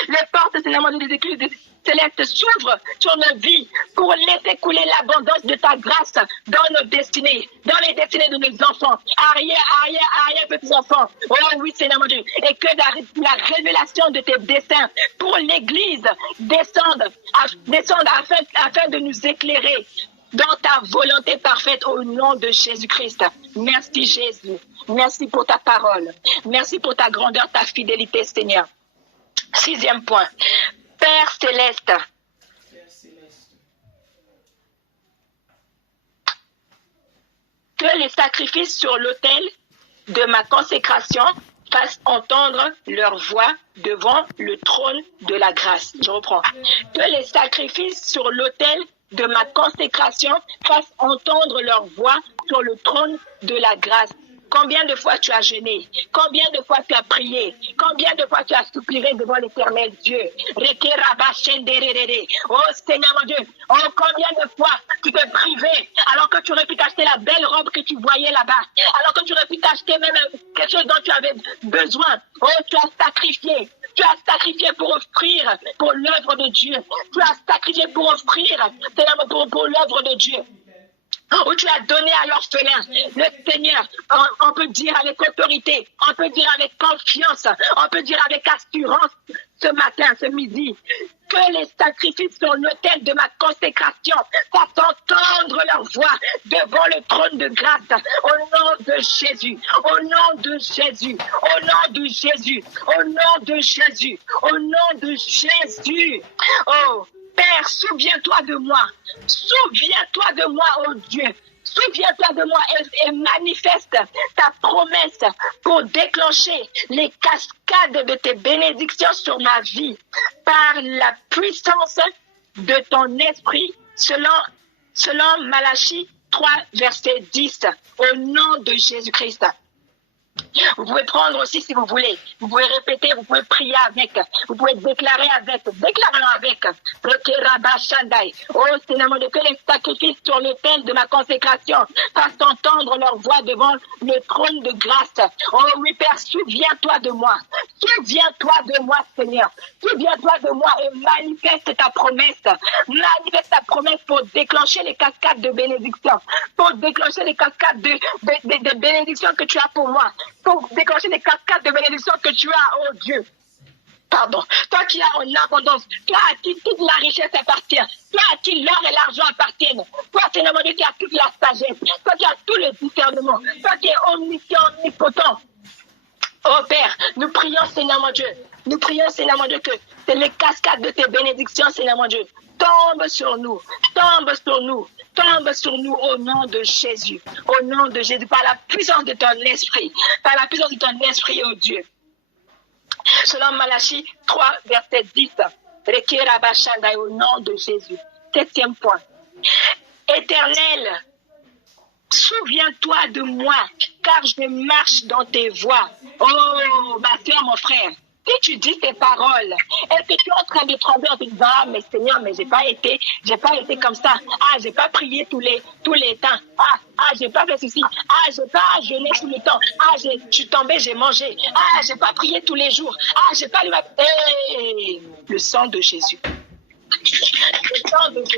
les portes, Seigneur mon Dieu, des écluses célestes s'ouvrent sur nos vies pour laisser couler l'abondance de ta grâce dans nos destinées, dans les destinées de nos enfants, arrière, petits-enfants. Oh oui, Seigneur mon Dieu. Et que la révélation de tes desseins pour l'Église descende afin de nous éclairer dans ta volonté parfaite au nom de Jésus-Christ. Merci Jésus. Merci pour ta parole. Merci pour ta grandeur, ta fidélité, Seigneur. 6e point. Père céleste, que les sacrifices sur l'autel de ma consécration fassent entendre leur voix devant le trône de la grâce. Je reprends. Que les sacrifices sur l'autel de ma consécration fassent entendre leur voix sur le trône de la grâce. Combien de fois tu as jeûné? Combien de fois tu as prié? Combien de fois tu as soupiré devant l'Éternel Dieu? Oh Seigneur mon Dieu, oh combien de fois tu t'es privé alors que tu aurais pu t'acheter la belle robe que tu voyais là-bas, alors que tu aurais pu t'acheter même quelque chose dont tu avais besoin. Oh, tu as sacrifié. Tu as sacrifié pour offrir pour l'œuvre de Dieu. Tu as sacrifié pour offrir pour l'œuvre de Dieu. Où tu as donné à l'orphelin. Le Seigneur, on peut dire avec autorité, on peut dire avec confiance, on peut dire avec assurance ce matin, ce midi, que les sacrifices sur l'autel de ma consécration fassent entendre leur voix devant le trône de grâce, au nom de Jésus, au nom de Jésus, au nom de Jésus, au nom de Jésus, au nom de Jésus. Oh, Père, souviens-toi de moi. Souviens-toi de moi, oh Dieu. Souviens-toi de moi et manifeste ta promesse pour déclencher les cascades de tes bénédictions sur ma vie par la puissance de ton esprit selon Malachie 3, verset 10, au nom de Jésus-Christ. Vous pouvez prendre aussi si vous voulez. Vous pouvez répéter, vous pouvez prier avec. Vous pouvez déclarer avec. Déclarons avec. Oh Seigneur mon Dieu, que les sacrifices sur l'autel de ma consécration fassent entendre leur voix devant le trône de grâce. Oh oui Père, souviens-toi de moi. Souviens-toi de moi Seigneur. Souviens-toi de moi et manifeste ta promesse. Manifeste ta promesse pour déclencher les cascades de bénédiction. Pour déclencher les cascades de bénédiction que tu as pour moi. Pour déclencher les cascades de bénédiction que tu as, oh Dieu. Pardon. Toi qui as en abondance, toi à qui toute la richesse appartient, toi à qui l'or et l'argent appartiennent, toi Seigneur mon Dieu qui as toute la sagesse, toi qui as tout le discernement, toi qui es omniscient, omnipotent. Oh Père, nous prions Seigneur mon Dieu, nous prions Seigneur mon Dieu que les cascades de tes bénédictions Seigneur mon Dieu tombent sur nous, tombent sur nous. Tombe sur nous au nom de Jésus, au nom de Jésus, par la puissance de ton esprit, par la puissance de ton esprit, oh Dieu. Selon Malachie 3, verset 10, au nom de Jésus. 7e point. Éternel, souviens-toi de moi, car je marche dans tes voies. Oh, ma soeur, mon frère. Si tu dis tes paroles, est-ce que tu es en train de trembler en te disant, ah, mais Seigneur, mais j'ai pas été comme ça. Ah, j'ai pas prié tous les temps. J'ai pas fait ceci. J'ai pas jeûné tout le temps. Je suis tombé, j'ai mangé. J'ai pas prié tous les jours. J'ai pas lu le sang de Jésus.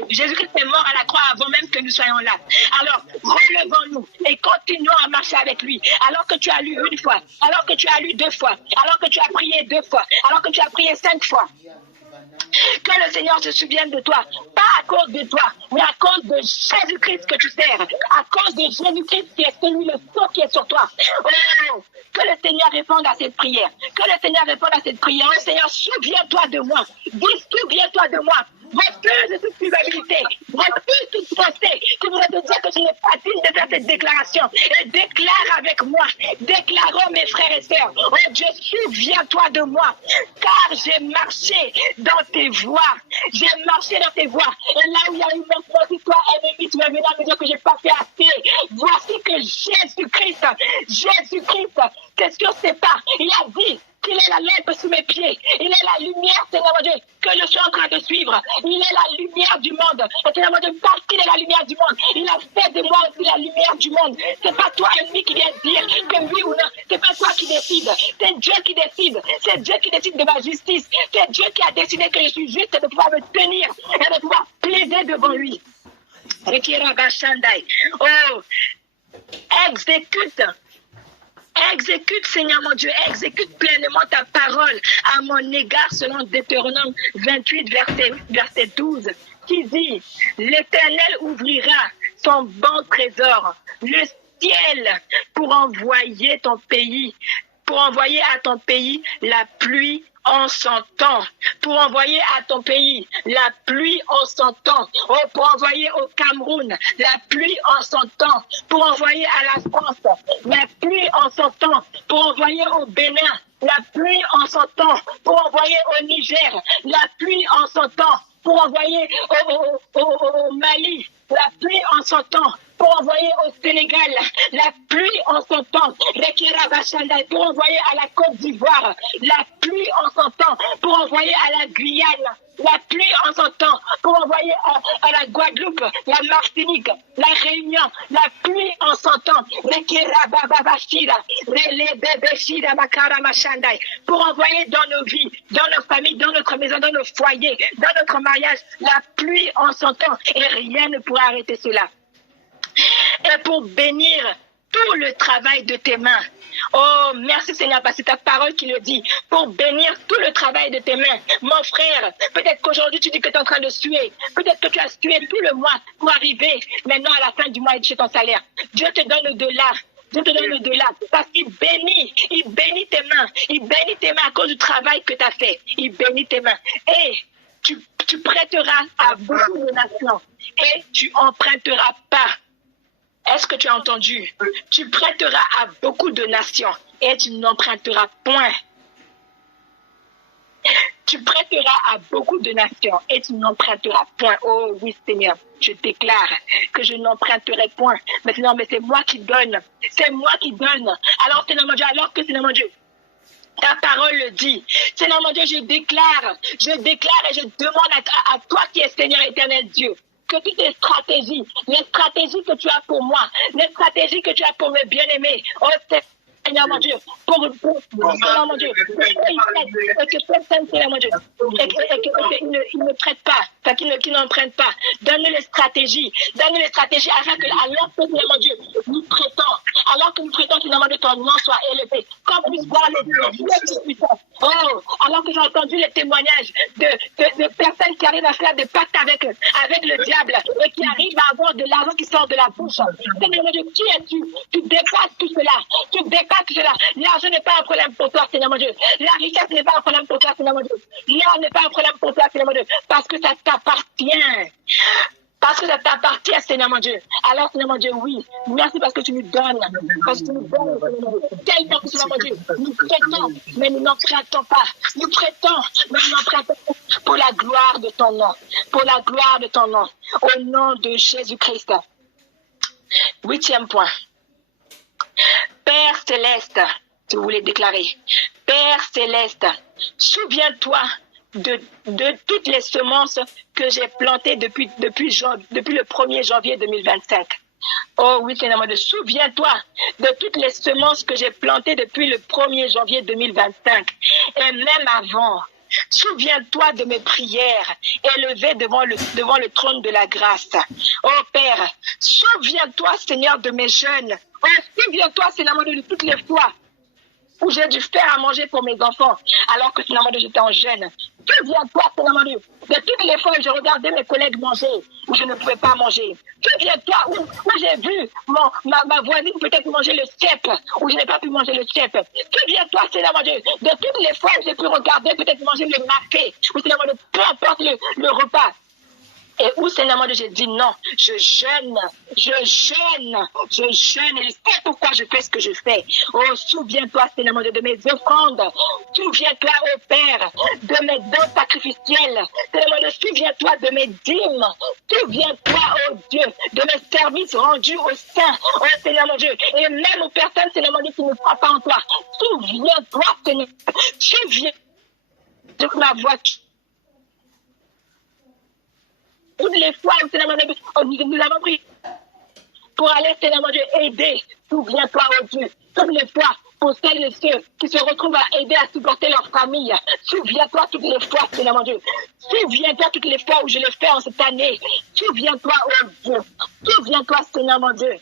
Jésus-Christ est mort à la croix avant même que nous soyons là. Alors, relevons-nous et continuons à marcher avec lui. Alors que tu as lu une fois, alors que tu as lu 2 fois, alors que tu as prié 2 fois, alors que tu as prié 5 fois. Que le Seigneur se souvienne de toi, pas à cause de toi, mais à cause de Jésus-Christ que tu sers, à cause de Jésus-Christ qui est celui, le sceau qui est sur toi. Oh, que le Seigneur réponde à cette prière, que le Seigneur réponde à cette prière. Oh Seigneur, souviens-toi de moi, dis souviens-toi de moi. Refuse toute culpabilité, refuse toute pensée qui voudrait te dire que je n'ai pas digne de faire cette déclaration. Et déclare avec moi, déclarons mes frères et sœurs. Oh Dieu, souviens-toi de moi, car j'ai marché dans tes voies. J'ai marché dans tes voies. Et là où il y a eu maintenant, si toi, ennemi, tu vas venir me dire que je n'ai pas fait assez. Voici que Jésus-Christ, c'est sur ses pas. Il a dit qu'il est la lampe sous mes pieds. Il est la lumière, Seigneur mon Dieu, que je suis en train de suivre. Il est la lumière du monde. Et Seigneur mon Dieu, parce qu'il est la lumière du monde, il a fait de moi aussi la lumière du monde. C'est pas toi, ennemi, qui viens dire que oui ou non. C'est pas toi qui décide. C'est Dieu qui décide. C'est Dieu qui décide de ma justice. C'est Dieu qui a décidé que je suis juste de pouvoir me tenir et de pouvoir plaider devant lui. Oh, exécute, Seigneur mon Dieu, exécute pleinement ta parole à mon égard selon Deutéronome 28, verset 12, qui dit, l'Éternel ouvrira son bon trésor, le ciel, pour envoyer à ton pays la pluie en son temps, pour envoyer à ton pays la pluie en son temps, pour envoyer au Cameroun la pluie en son temps, pour envoyer à la France la pluie en son temps, pour envoyer au Bénin la pluie en son temps, pour envoyer au Niger la pluie en son temps, pour envoyer au Mali la pluie en son temps, pour envoyer au Sénégal la pluie en son temps, pour envoyer à la Côte d'Ivoire la pluie en son temps, pour envoyer à la Guyane la pluie en son temps, pour envoyer à la Guadeloupe, la Martinique, la Réunion, la pluie en son temps, pour envoyer dans nos vies, dans nos familles, dans notre maison, dans nos foyers, dans notre mariage, la pluie en son temps, et rien ne pourra arrêter cela. Et pour bénir tout le travail de tes mains. Oh, merci Seigneur, parce que c'est ta parole qui le dit. Pour bénir tout le travail de tes mains. Mon frère, peut-être qu'aujourd'hui tu dis que tu es en train de suer. Peut-être que tu as sué tout le mois pour arriver maintenant à la fin du mois et toucher ton salaire. Dieu te donne au-delà. Dieu te donne au-delà. Parce qu'il bénit tes mains. Il bénit tes mains à cause du travail que tu as fait. Il bénit tes mains. Et tu prêteras à beaucoup de nations. Et tu emprunteras pas. Est-ce que tu as entendu? Tu prêteras à beaucoup de nations et tu n'emprunteras point. Tu prêteras à beaucoup de nations et tu n'emprunteras point. Oh oui, Seigneur, je déclare que je n'emprunterai point. Maintenant, mais c'est moi qui donne. C'est moi qui donne. Alors, Seigneur mon Dieu, Seigneur mon Dieu, ta parole le dit. Seigneur mon Dieu, je déclare et je demande à toi qui es Seigneur éternel Dieu, que toutes les stratégies que tu as pour moi, les stratégies que tu as pour mes bien-aimés, oh Seigneur mon Dieu, Seigneur mon Dieu, et que personne, Seigneur mon Dieu, et qu'il ne prête pas, qu'il n'emprunte pas. Donne-nous les stratégies afin que, alors que, Seigneur mon Dieu, nous prêtons, Seigneur mon Dieu, ton nom soit élevé, qu'on puisse voir les Dieu puissants. Oh, alors que j'ai entendu les témoignages de personnes qui arrivent à faire des pactes avec le diable et qui arrivent à avoir de l'argent qui sort de la bouche. Seigneur mon Dieu, qui es-tu? Tu dépasses tout cela. L'argent n'est pas un problème pour toi, Seigneur mon Dieu. La richesse n'est pas un problème pour toi, Seigneur mon Dieu. L'or n'est pas un problème pour toi, Seigneur mon Dieu. Parce que ça t'appartient. Seigneur mon Dieu. Alors, Seigneur mon Dieu, oui. Merci parce que tu nous donnes. Parce que tu nous donnes, Seigneur mon Dieu. Tellement que, Seigneur mon Dieu, nous prêtons, mais nous n'empruntons pas. Nous prêtons, mais nous n'empruntons pas. Pour la gloire de ton nom. Pour la gloire de ton nom. Au nom de Jésus-Christ. 8e point. Père céleste, si vous voulez déclarer, Père céleste, souviens-toi de toutes les semences que j'ai plantées depuis le 1er janvier 2025. Oh oui, Seigneur mon Dieu, souviens-toi de toutes les semences que j'ai plantées depuis le 1er janvier 2025 et même avant. Souviens-toi de mes prières élevées devant le trône de la grâce. Oh Père, souviens-toi, Seigneur, de mes jeûnes. Oh, souviens-toi, Seigneur, de toutes les fois où j'ai dû faire à manger pour mes enfants, alors que Seigneur, j'étais en jeûne. Souviens-toi, Seigneur, de toutes les fois où je regardais mes collègues manger, où je ne pouvais pas manger. Souviens-toi où j'ai vu ma voisine peut-être manger le cèpe, où je n'ai pas pu manger le cèpe. Souviens-toi, Seigneur, de toutes les fois où j'ai pu regarder peut-être manger le mafé, où Seigneur, peu importe le repas. Et où, Seigneur mon Dieu, j'ai dit non, je jeûne, et je sais pourquoi je fais ce que je fais. Oh, souviens-toi, Seigneur mon Dieu, de mes offrandes. Souviens-toi, oh Père, de mes dons sacrificiels. Seigneur mon Dieu, souviens-toi de mes dîmes. Souviens-toi, oh Dieu, de mes services rendus au sein. Oh Seigneur mon Dieu, et même aux personnes, Seigneur mon Dieu, qui ne croient pas en toi. Souviens-toi, Seigneur, souviens-toi de ma voiture. Toutes les fois où Seigneur mon Dieu, nous avons pris pour aller, Seigneur mon Dieu, aider. Souviens-toi, oh Dieu, toutes les fois pour celles et ceux qui se retrouvent à aider à supporter leur famille. Souviens-toi toutes les fois, Seigneur mon Dieu. Souviens-toi toutes les fois où je le fais en cette année. Souviens-toi, oh Dieu. Souviens-toi, Seigneur mon Dieu.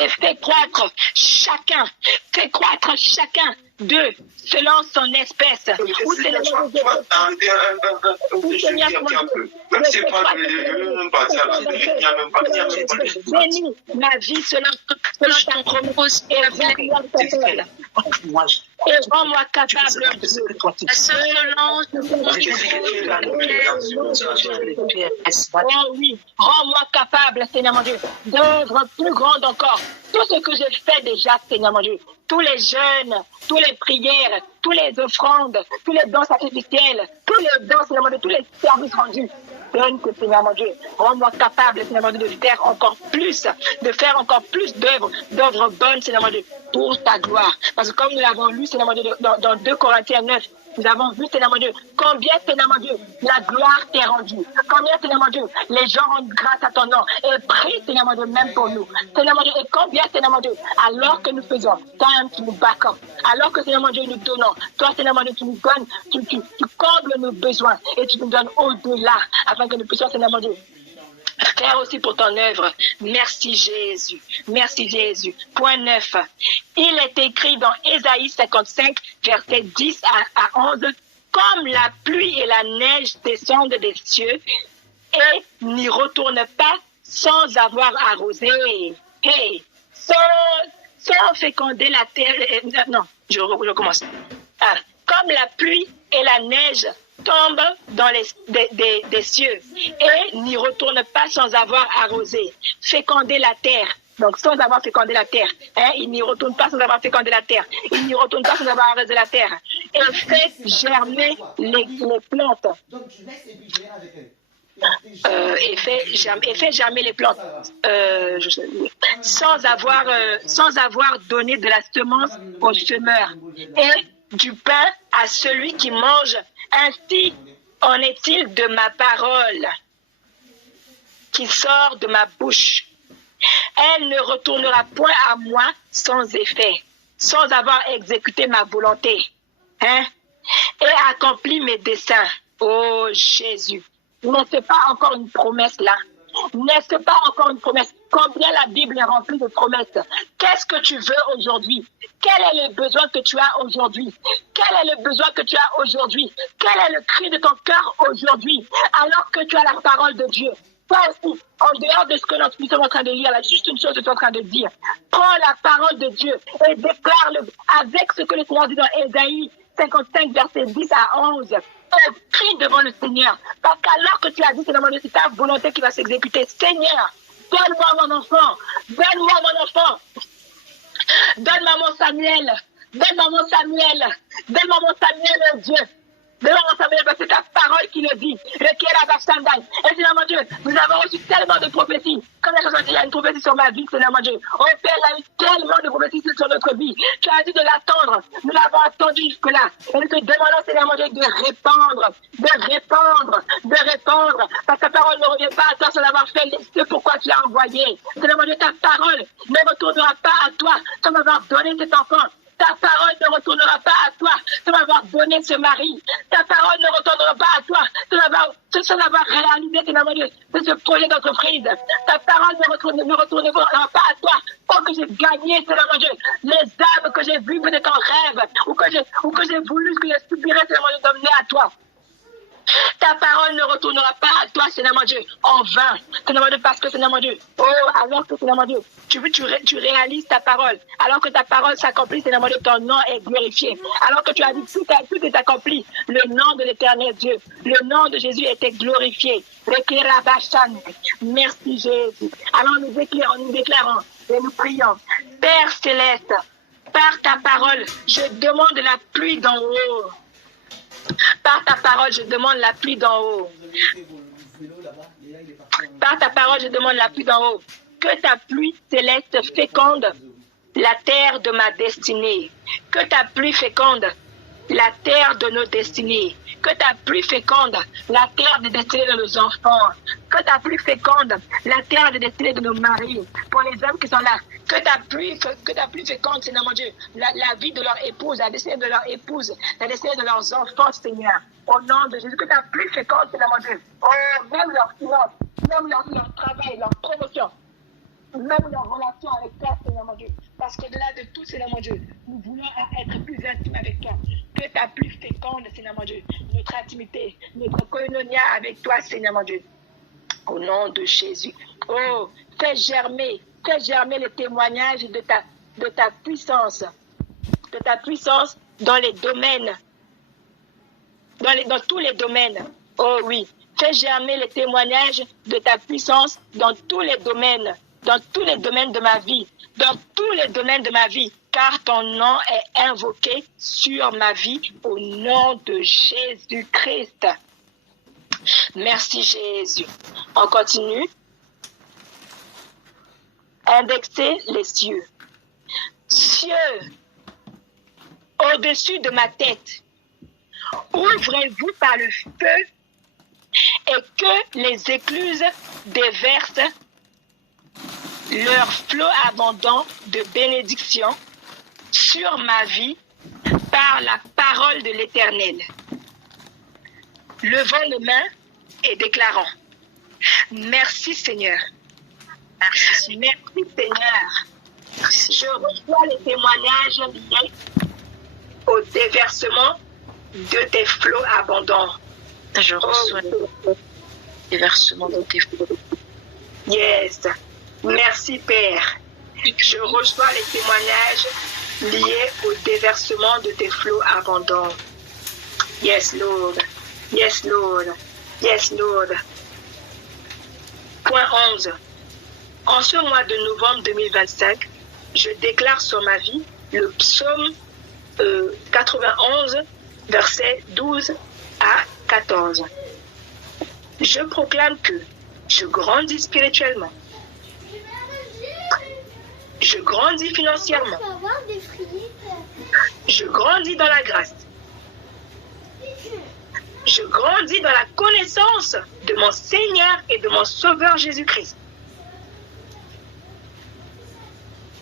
Et fais croître chacun d'eux selon son espèce. Ou Seigneur mon Dieu. Bénis ma vie selon ta promesse et rends-moi capable oh oui, rends-moi capable, Seigneur mon Dieu, d'œuvres plus grandes encore. Tout ce que j'ai fait déjà, Seigneur mon Dieu, tous les jeûnes, toutes les prières, tous les offrandes, tous les dons sacrificiels, tous les dons, Seigneur mon Dieu, tous les services rendus. Donne que, Seigneur mon Dieu, rends-moi capable, Seigneur mon Dieu, de faire encore plus d'œuvres bonnes, Seigneur mon Dieu, pour ta gloire. Parce que comme nous l'avons lu, Seigneur mon Dieu, dans 2 Corinthiens 9, nous avons vu, Seigneur mon Dieu, combien, Seigneur mon Dieu, la gloire t'est rendue. Combien, Seigneur mon Dieu, les gens rendent grâce à ton nom. Et prie, Seigneur mon Dieu, même pour nous. Seigneur mon Dieu, et combien, Seigneur mon Dieu, alors que nous faisons, toi-même tu nous back-up. Alors que, Seigneur mon Dieu, nous donnons. Toi, Seigneur mon Dieu, tu nous donnes, tu combles nos besoins. Et tu nous donnes au-delà, afin que nous puissions, Seigneur mon Dieu, faire aussi pour ton œuvre. Merci Jésus. Merci Jésus. Point 9. Il est écrit dans Ésaïe 55, versets 10 à 11, comme la pluie et la neige descendent des cieux et n'y retournent pas sans avoir arrosé. Hey, sans féconder la terre. Non, je recommence. Comme la pluie et la neige tombe dans des cieux et n'y retourne pas sans avoir arrosé, fécondé la terre. Donc, sans avoir fécondé la terre. Il n'y retourne pas sans avoir fécondé la terre. Il n'y retourne pas sans avoir arrosé la terre. et fais germer les plantes. Et fait germer les plantes sans avoir donné de la semence au semeur et du pain à celui qui mange. Ainsi en est-il de ma parole qui sort de ma bouche. Elle ne retournera point à moi sans effet, sans avoir exécuté ma volonté, et accompli mes desseins. Oh Jésus, n'est-ce pas encore une promesse là? N'est-ce pas encore une promesse? Combien la Bible est remplie de promesses? Qu'est-ce que tu veux aujourd'hui? Quel est le besoin que tu as aujourd'hui? Quel est le besoin que tu as aujourd'hui? Quel est le cri de ton cœur aujourd'hui? Alors que tu as la parole de Dieu. Toi aussi, en dehors de ce que nous sommes en train de lire, là, juste une chose que tu es en train de dire. Prends la parole de Dieu et déclare-le avec ce que le Seigneur dit dans Ésaïe 55, versets 10 à 11. Crie devant le Seigneur. Parce qu'alors que tu as dit, c'est ta volonté qui va s'exécuter. Seigneur, donne-moi mon enfant. Donne-moi mon enfant. Donne-moi mon Samuel. Donne-moi mon Samuel. Donne-moi mon Samuel, oh Dieu. Donne-moi mon Samuel, parce que c'est ta parole qui le dit. Et Seigneur mon Dieu, nous avons reçu tellement de prophéties. Comme la chanson dit, il y a une prophétie sur ma vie, Seigneur mon Dieu. Oh Père, il y a eu tellement de prophéties sur notre vie. Tu as dit de l'attendre. Nous l'avons attendu jusque-là. Et nous te demandons, Seigneur mon Dieu, de répandre. Parce que ta parole ne revient pas à toi sans avoir fait ce pourquoi tu l'as envoyé. Seigneur mon Dieu, ta parole ne retournera pas à toi sans m'avoir donné cet enfant. Ta parole ne retournera pas à toi sans m'avoir donné ce mari. Ta parole ne retournera pas à toi sans avoir réalisé ce projet d'entreprise. Ta parole ne retournera pas à toi tant que j'ai gagné, Seigneur mon Dieu, les âmes que j'ai vues peut-être en rêve ou que j'ai voulu, que j'ai subirais, Seigneur mon Dieu, d'emmener à toi. Ta parole ne retournera pas à toi, Seigneur mon Dieu, en vain. Seigneur mon Dieu, parce que, Seigneur mon Dieu, alors que, Seigneur mon Dieu, tu réalises ta parole. Alors que ta parole s'accomplit, Seigneur mon Dieu, ton nom est glorifié. Alors que tu as dit tout est accompli, le nom de l'éternel Dieu, le nom de Jésus était glorifié. Merci Jésus. Alors nous déclarons et nous prions. Père céleste, par ta parole, je demande la pluie d'en haut. Par ta parole, je demande la pluie d'en haut. Par ta parole, je demande la pluie d'en haut. Que ta pluie céleste féconde la terre de ma destinée. Que ta pluie féconde la terre de nos destinées. Que ta pluie féconde la terre des destinées de nos enfants. Que ta pluie féconde la terre des destinées de nos maris. Pour les hommes qui sont là. Que ta pluie féconde, Seigneur mon Dieu, la vie de leur épouse, la destinée de leur épouse, la destinée de leurs enfants, Seigneur. Au nom de Jésus, que ta pluie féconde, Seigneur mon Dieu. Oh, même leur finance, même leur travail, leur promotion, même leur relation avec toi, Seigneur mon Dieu. Parce qu'au-delà de tout, Seigneur mon Dieu, nous voulons être plus intimes avec toi. Que ta pluie féconde, Seigneur mon Dieu, notre intimité, notre koinonia avec toi, Seigneur mon Dieu. Au nom de Jésus. Oh, fais germer le témoignage de ta puissance dans les domaines, dans tous les domaines. Oh oui, fais germer le témoignage de ta puissance dans tous les domaines de ma vie, car ton nom est invoqué sur ma vie au nom de Jésus-Christ. Merci Jésus. On continue. Indexez les cieux. Cieux, au-dessus de ma tête, ouvrez-vous par le feu et que les écluses déversent leur flot abondant de bénédiction sur ma vie par la parole de l'Éternel. Levons nos mains et déclarons. Merci Seigneur. Merci Seigneur. Je reçois les témoignages liés au déversement de tes flots abondants. Je reçois le déversement de tes flots. Yes. Merci Père. Je reçois les témoignages liés au déversement de tes flots abondants. Yes Lord. Yes Lord. Yes Lord. Point 11. En ce mois de novembre 2025, je déclare sur ma vie le psaume 91, versets 12 à 14. Je proclame que je grandis spirituellement. Je grandis financièrement. Je grandis dans la grâce. Je grandis dans la connaissance de mon Seigneur et de mon Sauveur Jésus-Christ.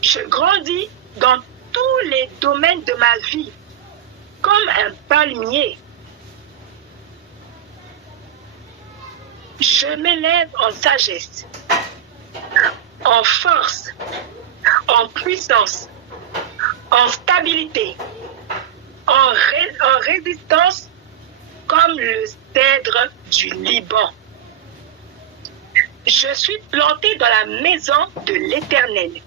Je grandis dans tous les domaines de ma vie, comme un palmier. Je m'élève en sagesse, en force, en puissance, en stabilité, en résistance, comme le cèdre du Liban. Je suis planté dans la maison de l'Éternel.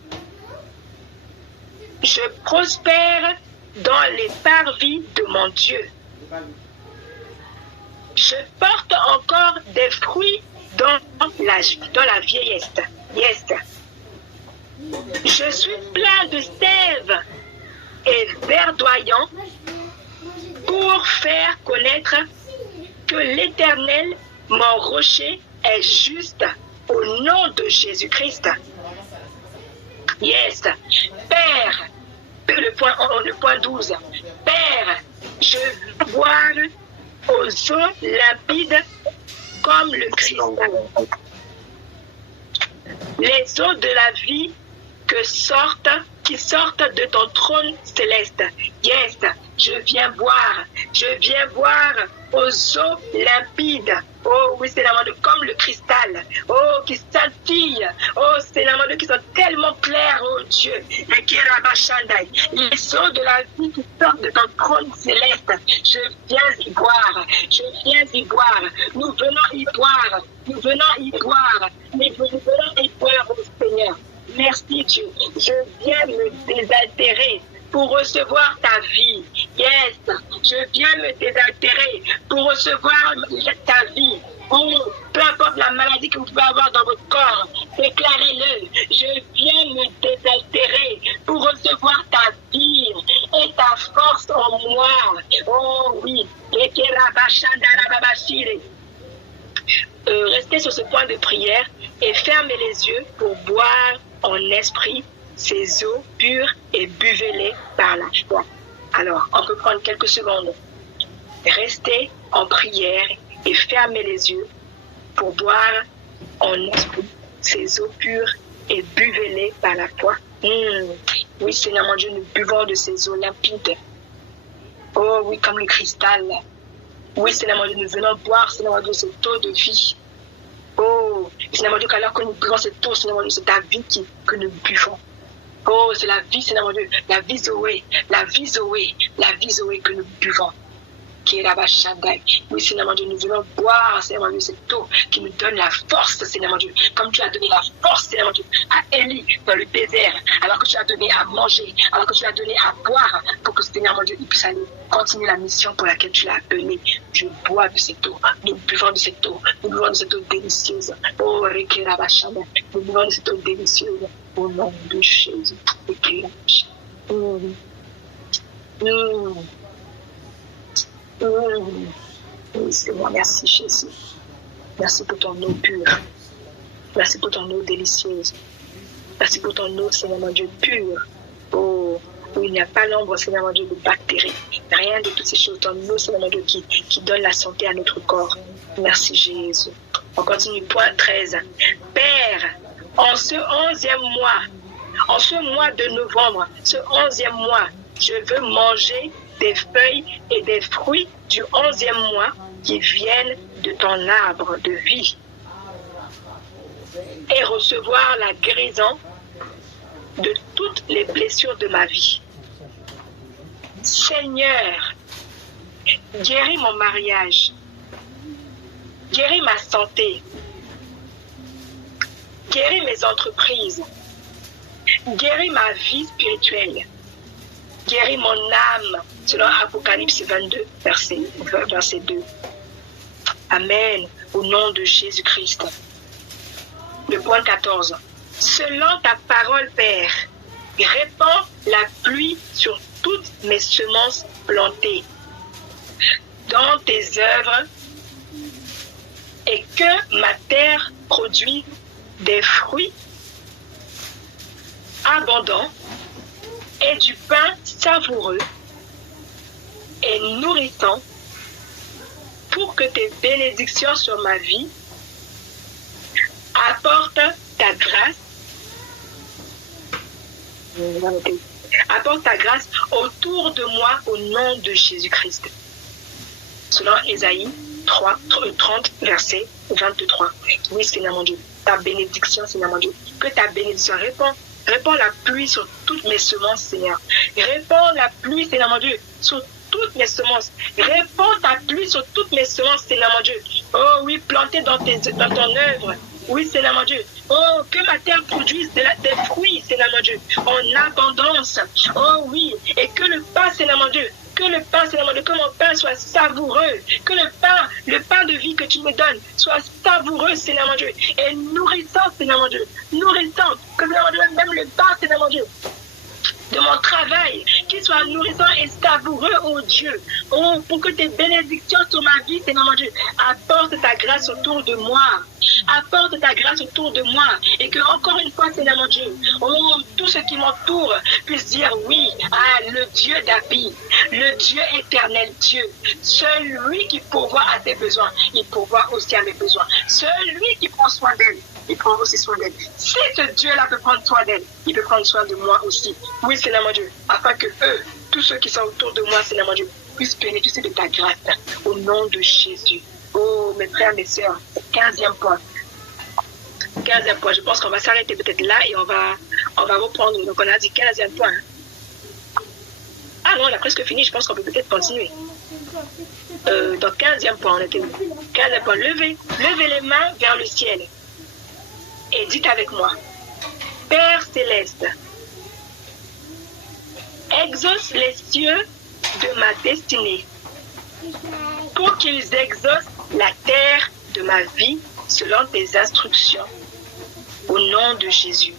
Je prospère dans les parvis de mon Dieu. Je porte encore des fruits dans la vieillesse. Yes. Je suis plein de sève et verdoyant pour faire connaître que l'Éternel, mon rocher, est juste au nom de Jésus-Christ. Yes. Père, le point 12. Père, je veux boire aux eaux limpides comme le cristal. Les eaux de la vie qui sortent de ton trône céleste. Yes, je viens boire aux eaux limpides. Oh oui, c'est la Dieu, comme le cristal. Oh, qui scintille. Oh, c'est la Dieu qui sont tellement clairs, oh Dieu. Les eaux de la vie qui sortent de ton trône céleste. Je viens y boire. Nous venons y boire. Oh Seigneur. Merci Dieu. Je viens me désaltérer pour recevoir ta vie. Yes, je viens me désaltérer pour recevoir ta vie. Oh, peu importe la maladie que vous pouvez avoir dans votre corps, déclarez-le. Je viens me désaltérer pour recevoir ta vie et ta force en moi. Oh oui. Restez sur ce point de prière et fermez les yeux pour boire en esprit ces eaux pures et buvez-les par la foi. Alors, on peut prendre quelques secondes. Restez en prière et fermez les yeux pour boire en esprit ces eaux pures et buvez-les par la foi. Oui, Seigneur mon Dieu, nous buvons de ces eaux limpides. Oh oui, comme le cristal. Oui, Seigneur mon Dieu, nous venons boire, Seigneur mon Dieu, cette eau de vie. Oh, Seigneur mon Dieu, alors que nous buvons cette eau, Seigneur mon Dieu, c'est ta vie que nous buvons. Oh, c'est la vie, Seigneur mon Dieu, la vie Zoé que nous buvons. Oui, Seigneur mon Dieu, nous venons boire, Seigneur mon Dieu, cette eau qui nous donne la force, Seigneur mon Dieu. Comme tu as donné la force, Seigneur mon Dieu, à Élie dans le désert, alors que tu as donné à manger, alors que tu as donné à boire, pour que Seigneur mon Dieu, il puisse aller continuer la mission pour laquelle tu l'as appelé. Je bois de cette eau, nous buvons de cette eau, délicieuse. Oh, nous buvons de cette eau délicieuse, au nom de Jésus. Seigneur, merci Jésus. Merci pour ton eau pure. Merci pour ton eau délicieuse. Merci pour ton eau, Seigneur mon Dieu, pure. Oh, où il n'y a pas l'ombre, Seigneur mon Dieu, de bactéries. Rien de toutes ces choses. Ton eau, Seigneur mon Dieu, qui donne la santé à notre corps. Merci Jésus. On continue, point 13. Père, en ce 11e mois, en ce mois de novembre, ce 11e mois, je veux manger des feuilles et des fruits du 11e mois qui viennent de ton arbre de vie et recevoir la guérison de toutes les blessures de ma vie. Seigneur, guéris mon mariage, guéris ma santé, guéris mes entreprises, guéris ma vie spirituelle, guéris mon âme, selon Apocalypse 22, verset 2. Amen, au nom de Jésus-Christ. Le point 14. Selon ta parole, Père, répands la pluie sur toutes mes semences plantées dans tes œuvres et que ma terre produise des fruits abondants et du pain savoureux et nourrissant pour que tes bénédictions sur ma vie apportent ta grâce. Apporte ta grâce autour de moi au nom de Jésus-Christ. Selon Ésaïe 30, verset 23. Oui, Seigneur mon Dieu, ta bénédiction, Seigneur mon Dieu, que ta bénédiction répand la pluie sur toutes mes semences, Seigneur. Répands la pluie, Seigneur mon Dieu, sur toutes mes semences. Répands ta pluie sur toutes mes semences, Seigneur mon Dieu. Oh oui, plantées dans ton œuvre. Oui, Seigneur mon Dieu. Oh, que ma terre produise des fruits, Seigneur mon Dieu, en abondance. Oh oui, et que le pain, Seigneur mon Dieu, que mon pain soit savoureux, que le pain de vie que tu me donnes soit savoureux, Seigneur mon Dieu, et nourrissant, Seigneur mon Dieu, nourrissant, que Seigneur mon Dieu, même le pain, Seigneur mon Dieu, de mon travail, qu'il soit nourrissant et savoureux, oh Dieu. Oh, pour que tes bénédictions sur ma vie, Seigneur mon Dieu, apporte ta grâce autour de moi. Apporte ta grâce autour de moi. Et que, encore une fois, Seigneur mon Dieu, oh, tout ce qui m'entoure puisse dire oui à le Dieu d'Abi, le Dieu éternel Dieu. Celui qui pourvoit à tes besoins, il pourvoit aussi à mes besoins. Celui qui prend soin d'elle, il prend aussi soin d'elle. Si ce Dieu-là peut prendre soin d'elle, il peut prendre soin de moi aussi. Oui, Seigneur mon Dieu, afin que eux, tous ceux qui sont autour de moi, Seigneur mon Dieu, puissent bénéficier de ta grâce au nom de Jésus. Oh, mes frères, mes sœurs, 15e point. 15e point, je pense qu'on va s'arrêter peut-être là et on va reprendre. Donc, on a dit 15e point. Ah non, on a presque fini, je pense qu'on peut peut-être continuer. Donc, 15e point, on était où? 15e point, levez les mains vers le ciel et dites avec moi, Père céleste, exauce les cieux de ma destinée pour qu'ils exaucent la terre de ma vie selon tes instructions au nom de Jésus.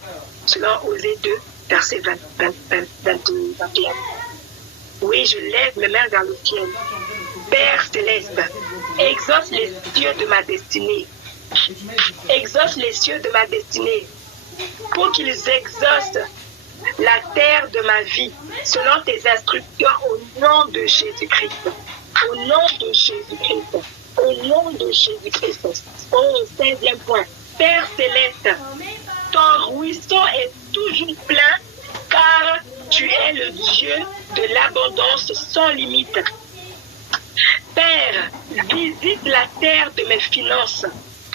Selon Osée 2, verset 21. Oui, je lève mes mains vers le ciel. Père céleste, exauce les cieux de ma destinée. Exauce les cieux de ma destinée pour qu'ils exaucent la terre de ma vie selon tes instructions au nom de Jésus-Christ. Au nom de Jésus-Christ. Au nom de Jésus-Christ. Oh, 16e point. Père céleste, ton ruisseau est toujours plein car tu es le Dieu de l'abondance sans limite. Père, visite la terre de mes finances.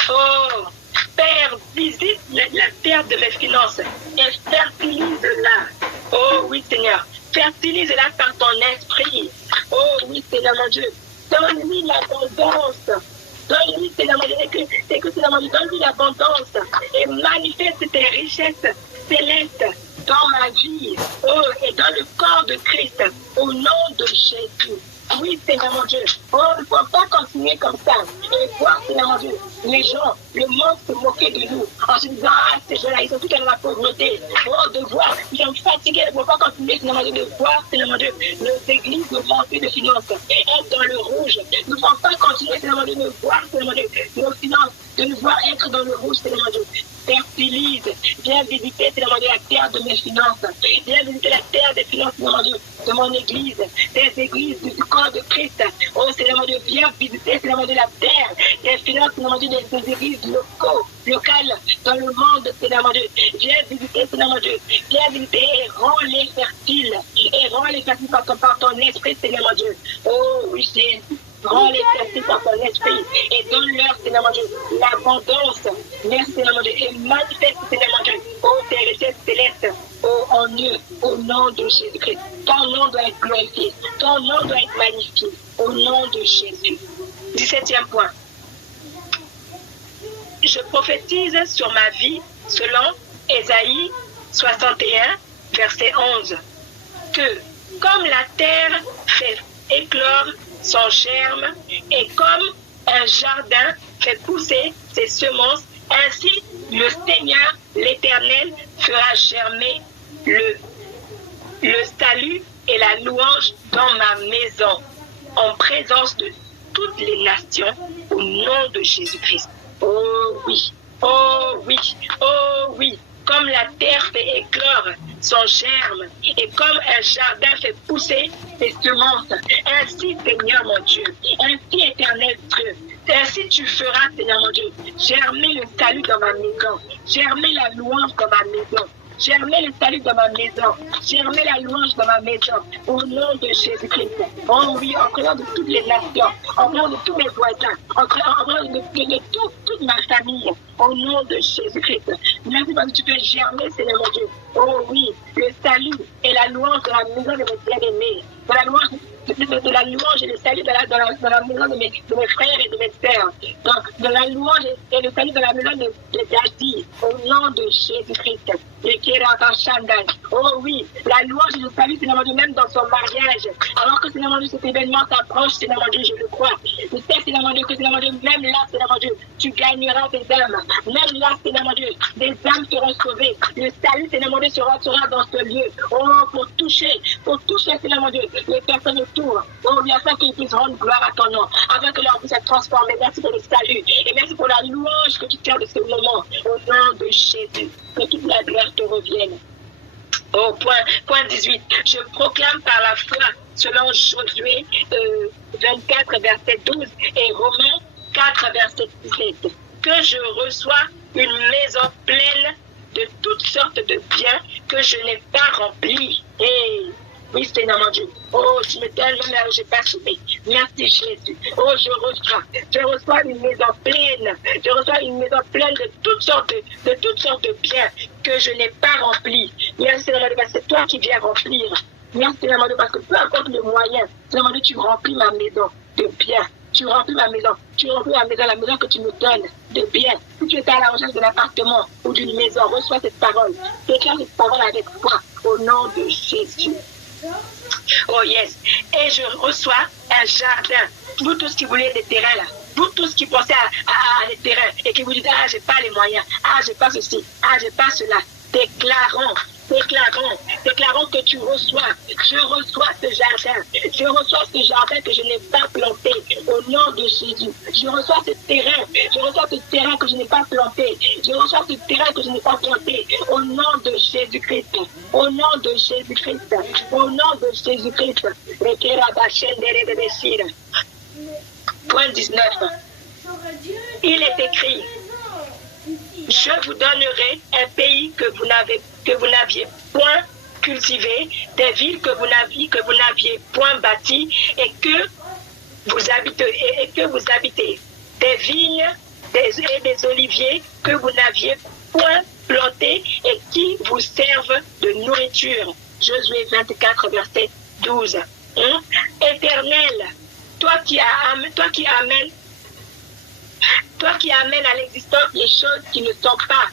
Oh, Père, visite la terre de mes finances et fertilise-la. Oh oui, Seigneur, fertilise-la par ton esprit. Oh oui, Seigneur mon Dieu, donne-lui l'abondance. Donne-lui, Seigneur mon Dieu, donne-lui l'abondance et manifeste tes richesses célestes dans ma vie, oh, et dans le corps de Christ, au nom de Jésus. Oui, Seigneur mon Dieu, oh, il ne faut pas continuer comme ça et voir, Seigneur mon Dieu, les gens, le monde se moquer de nous en se disant, ah, ces gens-là, ils sont tous dans la pauvreté. Oh, de voir, ils sont fatigués, il ne faut pas continuer, Seigneur mon Dieu, de voir, Seigneur mon Dieu, nos églises de manquer de finances, être dans le rouge. Il ne faut pas continuer, Seigneur mon Dieu, de voir, Seigneur mon Dieu, nos finances, de nous voir être dans le rouge, Seigneur mon Dieu. Fertilise, viens visiter, Seigneur mon Dieu, la terre de mes finances. Viens visiter la terre des finances, Seigneur mon Dieu, de mon église, des églises, du corps de Christ. Oh, Seigneur mon Dieu, viens visiter, Seigneur mon Dieu, la terre des finances, Seigneur mon Dieu, des églises locales, dans le monde, Seigneur mon Dieu. Viens visiter, Seigneur mon Dieu. Viens visiter et rends-les fertiles. Et rends-les fertiles par ton esprit, Seigneur mon Dieu. Oh, oui, Jésus. Rends-les fertiles par ton esprit et donne-leur, Seigneur mon Dieu, l'abondance. Merci, Seigneur mon Dieu, et manifeste, Seigneur mon Dieu, oh, tes richesses célestes, oh, en eux, au nom de Jésus-Christ. Ton nom doit être glorifié, ton nom doit être magnifié, au nom de Jésus. 17e point. Je prophétise sur ma vie selon Ésaïe 61, verset 11, que comme la terre fait éclore son germe et comme un jardin fait pousser ses semences, ainsi le Seigneur, l'Éternel, fera germer le salut et la louange dans ma maison, en présence de toutes les nations, au nom de Jésus-Christ. Oh oui, oh oui, oh oui. Comme la terre fait éclore son germe et comme un jardin fait pousser ses semences, ainsi, Seigneur mon Dieu, ainsi, éternel Dieu, ainsi tu feras, Seigneur mon Dieu, germer le salut dans ma maison, germer la louange dans ma maison, germer le salut dans ma maison, germer la louange dans ma maison, au nom de Jésus-Christ. Oh oui, en priant de toutes les nations, en priant de tous mes voisins, en priant de toute ma famille, au nom de Jésus-Christ. Merci parce que tu fais germer, Seigneur mon Dieu. Oh oui, le salut et la louange dans la maison de mes bien-aimés, dans la louange de la louange et le salut dans la maison de mes frères et de mes sœurs, dans la louange et le salut dans la maison de Daddy, au nom de Jésus-Christ. Oh oui, la louange et le salut, Seigneur mon Dieu, même dans son mariage, alors que Seigneur mon Dieu, cet événement s'approche, Seigneur mon Dieu, je le crois. Je sais, Seigneur mon Dieu, que Seigneur mon Dieu, même là, Seigneur mon Dieu, tu gagneras des âmes. Même là, Seigneur mon Dieu, des âmes seront sauvées. Le salut, Seigneur mon Dieu, sera dans ce lieu. Oh, pour toucher, Seigneur mon Dieu, les personnes autour. Oh, bien afin qu'ils puissent rendre gloire à ton nom, afin que leur vie soit transformée. Merci pour le salut et merci pour la louange que tu fais de ce moment. Au nom de Jésus, que toute la gloire te revienne. Au point 18, je proclame par la foi, selon Josué 24, verset 12 et Romains 4, verset 17, que je reçois une maison pleine de toutes sortes de biens que je n'ai pas remplis. Et oui, Seigneur mon Dieu. Oh, tu me donnes même là où je n'ai pas trouvé. Merci Jésus. Oh, je reçois une maison pleine. Je reçois une maison pleine de toutes sortes de biens que je n'ai pas remplis. Merci Seigneur mon Dieu, parce que c'est toi qui viens remplir. Merci Seigneur mon Dieu, parce que peu importe le moyen, Seigneur mon Dieu, tu remplis ma maison de biens. Tu remplis ma maison. Tu remplis la maison que tu me donnes de biens. Si tu es à la recherche d'un appartement ou d'une maison, reçois cette parole. Déclare cette parole avec foi au nom de Jésus. Oh yes. Et je reçois un jardin. Vous tous qui voulez des terrains là. Vous tous qui pensez à des terrains et qui vous dites, ah, j'ai pas les moyens. Ah, j'ai pas ceci. Ah, j'ai pas cela. Déclarons que tu reçois. Je reçois ce jardin. Je reçois ce jardin que je n'ai pas planté au nom de Jésus. Je reçois ce terrain. Je reçois ce terrain que je n'ai pas planté. Je reçois ce terrain que je n'ai pas planté au nom de Jésus-Christ. Au nom de Jésus-Christ. Au nom de Jésus-Christ. Point 19. Il est écrit. Je vous donnerai un pays que vous n'aviez point cultivé, des villes que vous n'aviez point bâties et que vous habitez, des vignes et des oliviers que vous n'aviez point plantés et qui vous servent de nourriture. Josué 24, verset 12. Éternel, toi qui amènes à l'existence les choses qui ne sont pas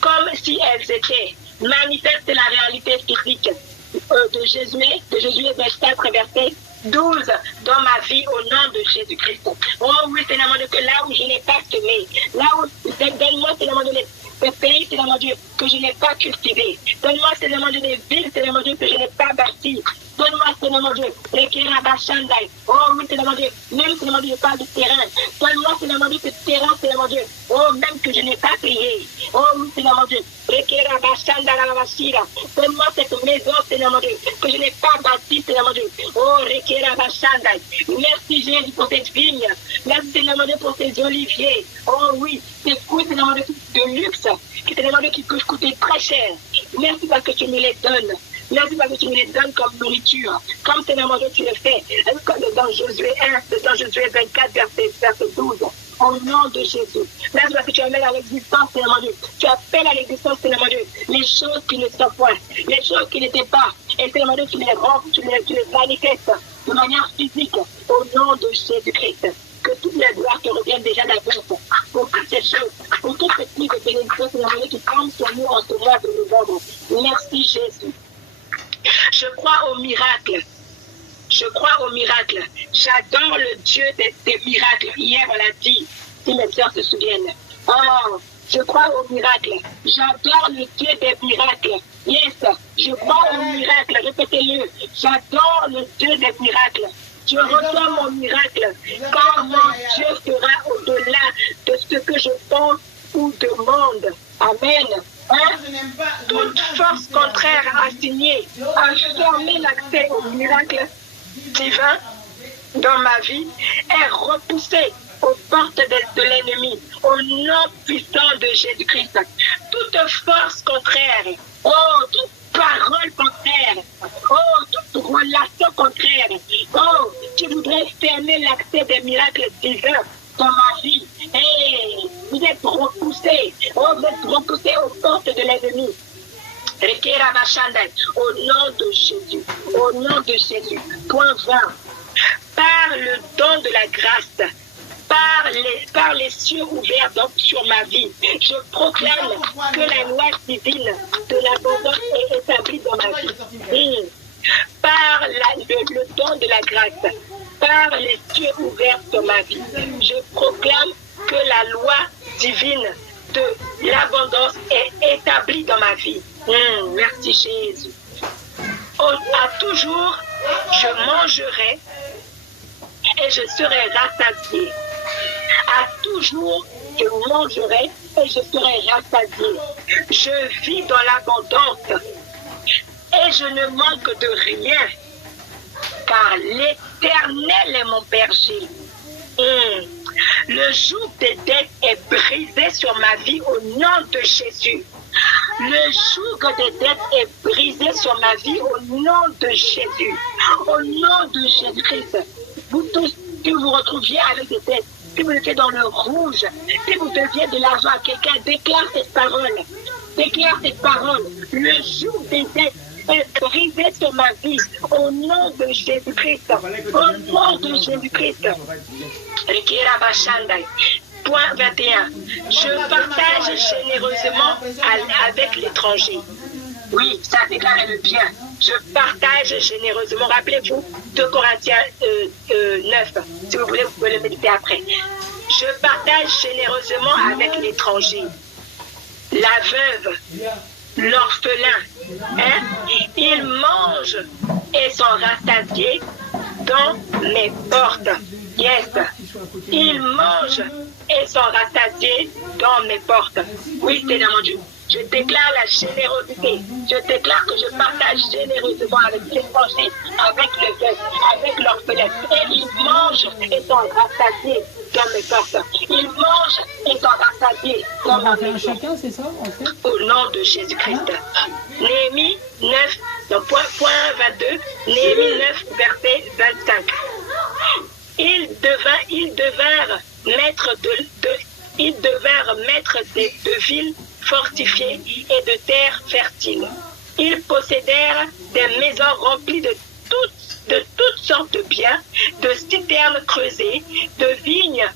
comme si elles étaient. Manifeste la réalité physique de Josué 24, verset 12 dans ma vie au nom de Jésus-Christ. Oh oui, Seigneur mon Dieu, que là où je n'ai pas semé, là où, donne-moi, Seigneur mon Dieu, des pays, Seigneur mon Dieu, que je n'ai pas cultivé. Donne-moi, Seigneur mon Dieu, des villes, Seigneur mon Dieu, que je n'ai pas bâties. Donne-moi, Seigneur mon Dieu, les Kirabashandai. Oh oui, Seigneur mon Dieu, même, Seigneur mon Dieu, je parle du terrain. Donne-moi, Seigneur mon Dieu, ce terrain, Seigneur mon Dieu. Oh, même que je n'ai pas payé. Oh oui, Seigneur mon Dieu, les Kirabashandai. Donne-moi cette maison, Seigneur mon Dieu, que je n'ai pas bâtie, Seigneur mon Dieu. Oh, les Kirabashandai. Merci, Jésus, pour cette vigne. Merci, Seigneur mon Dieu, pour ces oliviers. Oh oui, ces fruits, Seigneur mon Dieu, de luxe, Seigneur mon Dieu, qui peuvent coûter très cher. Merci parce que tu me les donnes. Merci parce que tu me les donnes comme nourriture. Comme Seigneur mon Dieu, tu le fais. Comme dans Josué 24, verset 12. Au nom de Jésus. Merci parce que tu amènes à l'existence, Seigneur mon Dieu. Tu appelles à l'existence, Seigneur mon Dieu, les choses qui ne sont point, les choses qui n'étaient pas. Et Seigneur mon Dieu, tu les rends, tu les manifestes de manière physique. Au nom de Jésus-Christ. Que toutes les gloires te reviennent déjà d'avance pour toutes ces choses, pour toutes ces petites bénédictions, Seigneur mon Dieu, qui tombent sur nous en ce mois de novembre. Merci Jésus. Je crois au miracle. Je crois au miracle. J'adore le Dieu des miracles. Hier, on l'a dit, si mes sœurs se souviennent. Oh, Je crois au miracle. J'adore le Dieu des miracles. Yes, je crois au miracle. Répétez-le. J'adore le Dieu des miracles. Je reçois mon miracle, car mon Dieu sera au-delà de ce que je pense ou demande. Amen. Hein? Toute force contraire assignée à fermer l'accès au miracle divin dans ma vie est repoussée aux portes de l'ennemi, au nom puissant de Jésus-Christ. Toute force contraire, oh, toute parole contraire, oh, toute relation contraire, oh, qui voudrait fermer l'accès des miracles divins dans ma vie. Hey, vous êtes repoussés, oh, vous êtes repoussés aux portes de l'ennemi. Au nom de Jésus, au nom de Jésus. Point 20. Par le don de la grâce, par les cieux ouverts donc sur ma vie, je proclame que la loi divine de l'abondance est établie dans ma vie. Par le don de la grâce, par les cieux ouverts sur ma vie, je proclame que la loi divine de l'abondance est établie dans ma vie. Merci Jésus. À toujours, je mangerai et je serai rassasié. À toujours, je mangerai et je serai rassasié. Je vis dans l'abondance et je ne manque de rien, car l'Éternel est mon berger. Le joug des dettes est brisé sur ma vie au nom de Jésus. Le joug des dettes est brisé sur ma vie au nom de Jésus. Au nom de Jésus-Christ. Vous tous, que vous retrouviez avec des dettes, si vous étiez dans le rouge, si vous deviez de l'argent à quelqu'un, déclare cette parole. Déclare cette parole. Le joug des dettes est brisé sur ma vie au nom de Jésus-Christ. Au nom de Jésus-Christ. Point 21. Je partage généreusement avec l'étranger. Oui, ça déclare le bien. Je partage généreusement. Rappelez-vous, 2 Corinthiens 9. Si vous voulez, vous pouvez le méditer après. Je partage généreusement avec l'étranger, la veuve, l'orphelin. Hein? Ils mangent et sont rassasiés dans mes portes. Yes. Ils mangent et sont rassasiés dans mes portes. Oui, Seigneur mon Dieu. Je déclare la générosité. Je déclare que je partage généreusement avec l'étranger, avec le veuf, avec l'orphelin. Et ils mangent et sont rassasiés dans mes portes. Ils mangent et sont rassasiés dans ma maison. Chacun, c'est ça, en fait? Au nom de Jésus-Christ. Néhémie 9, donc point 22, Néhémie 9, verset 25. Ils devinrent maîtres de villes fortifiées et de terres fertiles. Ils possédèrent des maisons remplies de toutes sortes de biens, de citernes creusées, des vignes,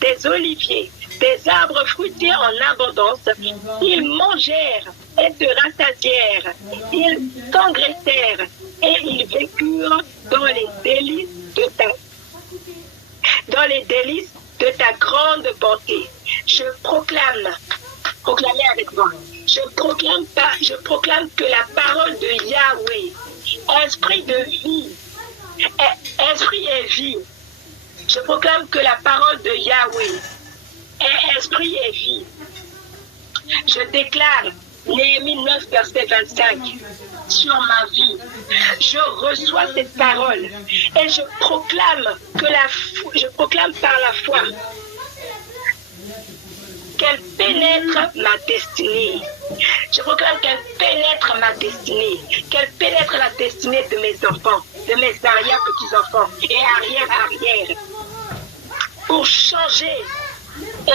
des oliviers, des arbres fruitiers en abondance. Ils mangèrent et se rassasièrent. Ils s'engraissèrent et ils vécurent dans les délices de ta grande bonté. Je proclamez avec moi. Je proclame que la parole de Yahweh, esprit de vie, esprit et vie. Je proclame que la parole de Yahweh est esprit et vie. Je déclare Néhémie 9, verset 25 sur ma vie. Je reçois cette parole et je proclame par la foi qu'elle pénètre ma destinée. Je proclame qu'elle pénètre ma destinée, qu'elle pénètre la destinée de mes enfants, de mes arrière-petits-enfants et arrière-arrière, pour changer et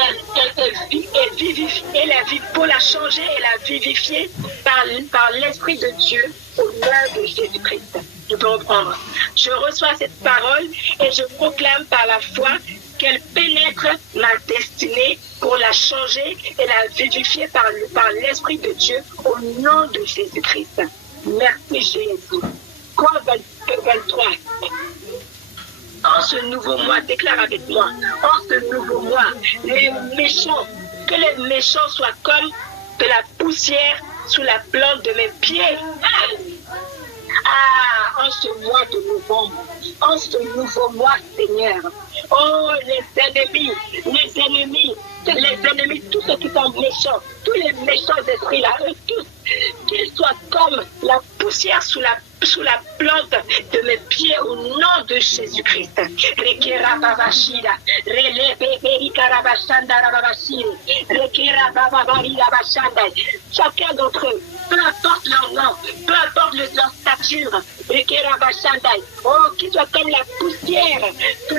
la vie, pour la changer et la vivifier par l'Esprit de Dieu au nom de Jésus-Christ. Je peux reprendre. Je reçois cette parole et je proclame par la foi qu'elle pénètre ma destinée pour la changer et la vivifier par l'Esprit de Dieu au nom de Jésus-Christ. Merci Jésus. Quoi 23. En ce nouveau mois, déclare avec moi, en ce nouveau mois, les méchants Que les méchants soient comme de la poussière sous la plante de mes pieds. Ah, en ce mois de novembre, en ce nouveau mois, Seigneur. Oh, les ennemis, tous ceux qui sont méchants, tous les méchants esprits là, eux tous, qu'ils soient comme la poussière sous la plante de mes pieds au nom de Jésus-Christ. Chacun d'entre eux, peu importe leur nom, peu importe leur stature, oh, qu'ils soient comme la poussière sous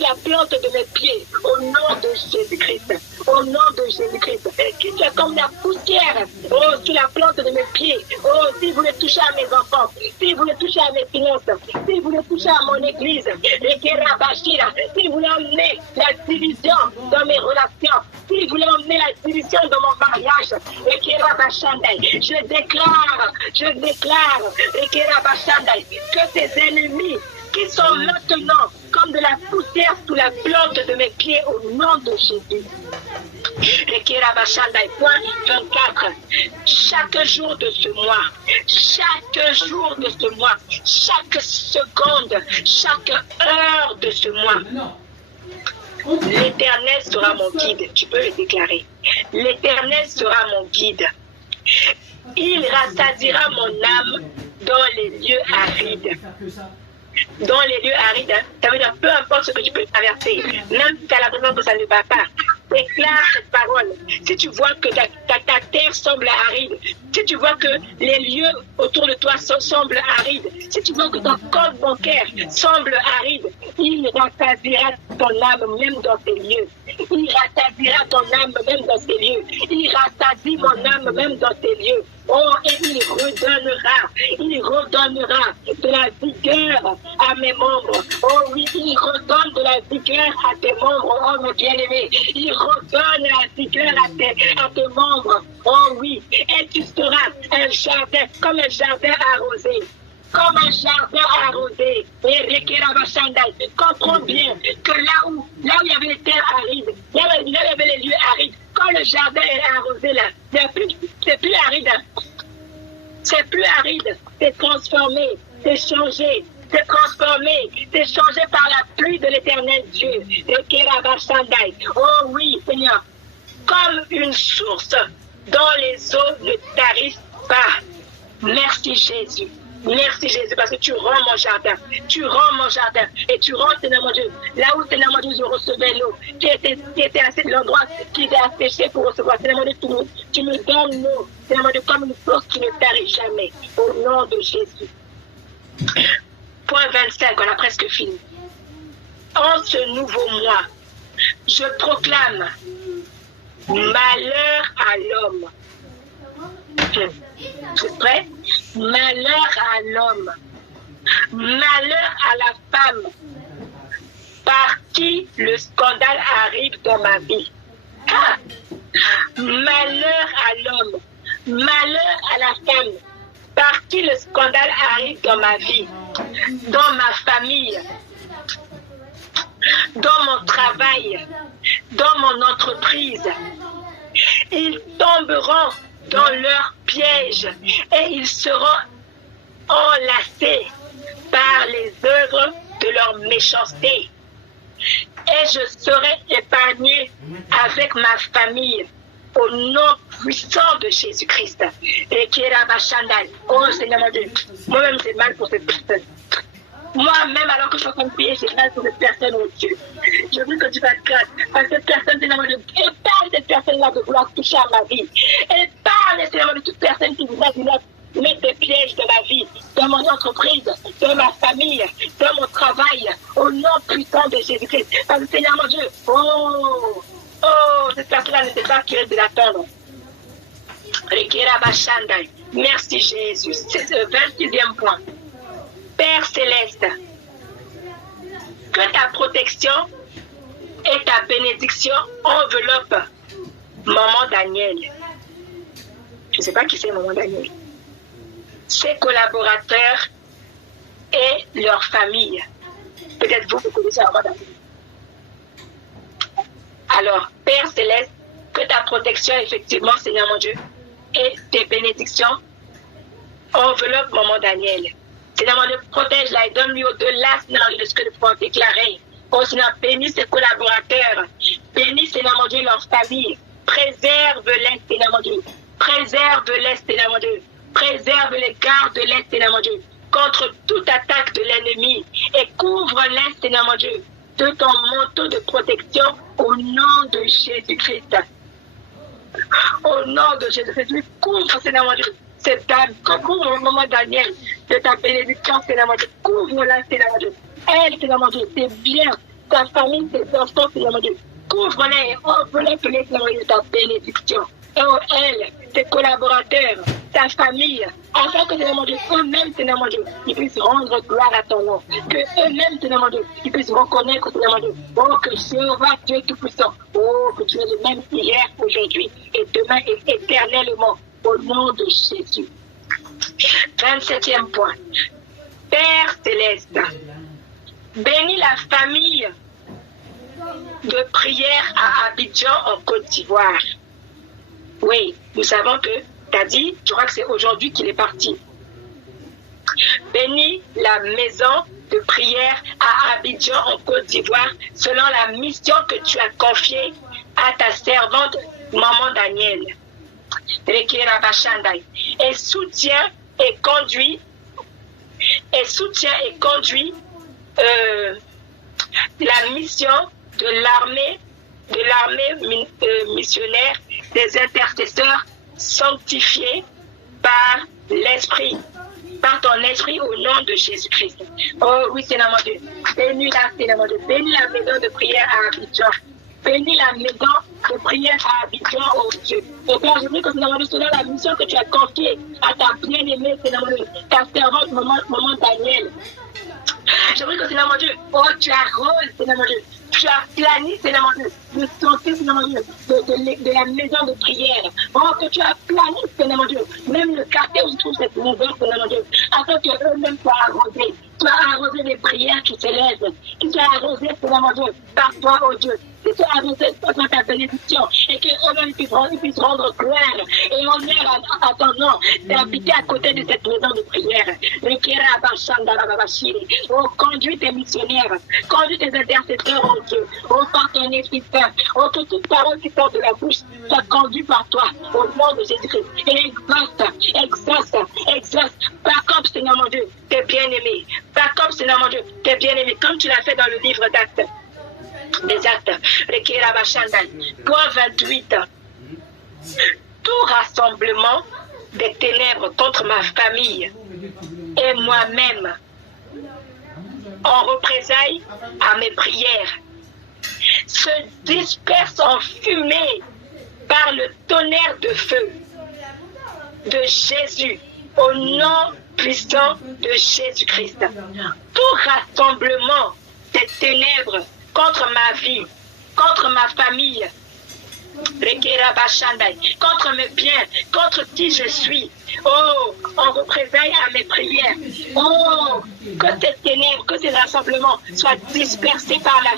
la plante de mes pieds, au nom de Jésus-Christ. Au nom de Jésus-Christ. Qu'ils soient comme la poussière, oh, sous la plante de mes pieds. Oh, si vous voulez toucher à mes enfants, si vous voulez toucher à mes finances, si vous voulez toucher à mon église, si vous voulez emmener la division dans mes relations, si vous voulez emmener la division dans mon mariage, je déclare que ces ennemis qui sont maintenant comme de la poussière sous la plante de mes pieds au nom de Jésus. Point 24. Chaque jour de ce mois, chaque seconde, chaque heure de ce mois, l'Éternel sera mon guide. Tu peux le déclarer. L'Éternel sera mon guide. Il rassasiera mon âme dans les lieux arides. Dans les lieux arides, ça veut dire peu importe ce que tu peux traverser, même si tu as l'impression que ça ne va pas, déclare cette parole. Si tu vois que ta terre semble aride, si tu vois que les lieux autour de toi semblent arides, si tu vois que ton compte bancaire semble aride, il rassasiera ton âme même dans ces lieux. Il rassasiera ton âme même dans ces lieux. Il rassasie mon âme même dans ces lieux. Oh, et il redonnera de la vigueur à mes membres. Oh oui, il redonne de la vigueur à tes membres, oh mon bien-aimé. Il redonne la vigueur à tes membres. Oh oui, et tu seras un jardin, comme un jardin arrosé. Comme un jardin arrosé. Et comprends bien que là où il y avait les terres arides, là où il y avait les lieux arides, quand le jardin est arrosé là, c'est plus aride. C'est plus aride. C'est transformé, c'est changé. C'est transformé, c'est changé par la pluie de l'Éternel Dieu. Oh oui, Seigneur, comme une source dont les eaux ne tarissent pas. Merci Jésus. Merci Jésus, parce que tu rends mon jardin. Tu rends mon jardin. Et tu rends, Seigneur mon Dieu, là où, Seigneur mon Dieu, je recevais l'eau, qui était assez de l'endroit qui était asséché pour recevoir. Seigneur mon Dieu, tu me donnes l'eau, Seigneur mon Dieu, comme une source qui ne tarit jamais. Au nom de Jésus. Point 25, on a presque fini. En ce nouveau mois, je proclame malheur à l'homme. Tu es prêt? Malheur à l'homme. Malheur à la femme par qui le scandale arrive dans ma vie. Ah! Malheur à l'homme. Malheur à la femme par qui le scandale arrive dans ma vie, dans ma famille, dans mon travail, dans mon entreprise. Ils tomberont dans leur piège et ils seront enlacés par les œuvres de leur méchanceté. Et je serai épargné avec ma famille au nom puissant de Jésus-Christ. Et qui est là, oh Seigneur mon Dieu, moi-même j'ai mal pour cette personne. Moi-même, alors que je suis en train de prier, j'ai mal pour cette personne, oh Dieu. Je veux que tu fasses grâce à cette personne, Seigneur mon Dieu. Épargne cette personne-là de vouloir toucher à ma vie. Épargne, Seigneur mon Dieu, toute personne qui voudra mettre des pièges dans ma vie, dans mon entreprise, dans ma famille, dans mon travail, au nom puissant de Jésus-Christ. Parce que Seigneur mon Dieu, oh, cette personne-là ne sait pas qui est de l'attendre. Merci Jésus. C'est le 26e point. Père Céleste, que ta protection et ta bénédiction enveloppent Maman Daniel. Je ne sais pas qui c'est Maman Daniel. Ses collaborateurs et leur famille. Peut-être vous connaissez Maman Daniel. Alors, Père Céleste, que ta protection, effectivement, Seigneur mon Dieu, et tes bénédictions enveloppent maman Daniel. Seigneur mon Dieu, protège-la et donne-lui au-delà, Seigneur, de ce que nous pouvons déclarer. Oh Seigneur, bénis ses collaborateurs, bénis, Seigneur mon Dieu, leur famille. Préserve-les, Seigneur mon Dieu. Préserve-les, Seigneur mon Dieu. Préserve-les, garde-les, Seigneur mon Dieu, contre toute attaque de l'ennemi. Et couvre-les, Seigneur mon Dieu, de ton manteau de protection au nom de Jésus-Christ. Au nom de Jésus-Christ, couvre, Seigneur mon Dieu, cette dame, couvre maman Daniel de ta bénédiction, Seigneur mon Dieu. Couvre-la, Seigneur mon Dieu. Elle, Seigneur mon Dieu, c'est bien. Ta famille, tes enfants, Seigneur mon Dieu. Couvre-les et enveloppe-les, Seigneur mon Dieu, de ta bénédiction. Et elle, tes collaborateurs, ta famille, afin que, Seigneur mon Dieu, eux-mêmes, Seigneur mon Dieu, ils puissent rendre gloire à ton nom. Que eux-mêmes, Seigneur mon Dieu, ils puissent reconnaître, Seigneur mon Dieu, oh, que Jéhovah, Dieu Tout-Puissant, oh, que tu es le même hier, aujourd'hui et demain et éternellement, au nom de Jésus. 27e point. Père Céleste, bénis la famille de prière à Abidjan en Côte d'Ivoire. Oui, nous savons que tu as dit, je crois que c'est aujourd'hui qu'il est parti. Bénis la maison de prière à Abidjan en Côte d'Ivoire selon la mission que tu as confiée à ta servante Maman Daniel. Et soutient et conduit la mission de l'armée missionnaire des intercesseurs sanctifiés par l'Esprit, par ton Esprit au nom de Jésus-Christ. Oh oui, Seigneur mon Dieu. Bénis-la, Seigneur mon Dieu. Bénis la maison de prière à Abidjan. Bénis la maison de prière à Abidjan, oh Dieu. Et Père, je prie que Seigneur mon Dieu, selon la mission que tu as confiée à ta bien-aimée, Seigneur mon Dieu, ta servante, maman Daniel. Je prie que Seigneur mon Dieu, oh, tu arroses, Seigneur mon Dieu. Tu as plané, Seigneur mon Dieu, le sentier, Seigneur mon Dieu, de la maison de prière. Oh, que tu as plané, Seigneur mon Dieu, même le quartier où se trouve cette maison, Seigneur mon Dieu, afin qu'eux-mêmes soient arrosés. Tu as arrosé les prières qui s'élèvent. Tu as arrosé, Seigneur mon Dieu, par toi, oh Dieu. Que tu as arrosé par ta bénédiction et qu'eux-mêmes puissent rendre gloire et honneur à ton nom d'habiter à côté de cette maison de prière. Oh, conduis tes missionnaires, conduis tes intercesseurs, oh Dieu, oh, par ton esprit saint, oh, que toute parole qui sort de la bouche soit conduite par toi, au nom de Jésus-Christ. Et exauce, pas comme Seigneur mon Dieu, tes bien-aimés, pas comme Seigneur mon Dieu, tes bien-aimés, comme tu l'as fait dans le livre d'Actes. Des actes. Point 28. Tout rassemblement des ténèbres contre ma famille et moi-même en représailles à mes prières se disperse en fumée par le tonnerre de feu de Jésus au nom puissant de Jésus-Christ. Tout rassemblement des ténèbres contre ma vie, contre ma famille, contre mes biens, contre qui je suis. Oh, en représailles à mes prières. Oh, que ces ténèbres, que ces rassemblements soient dispersés par la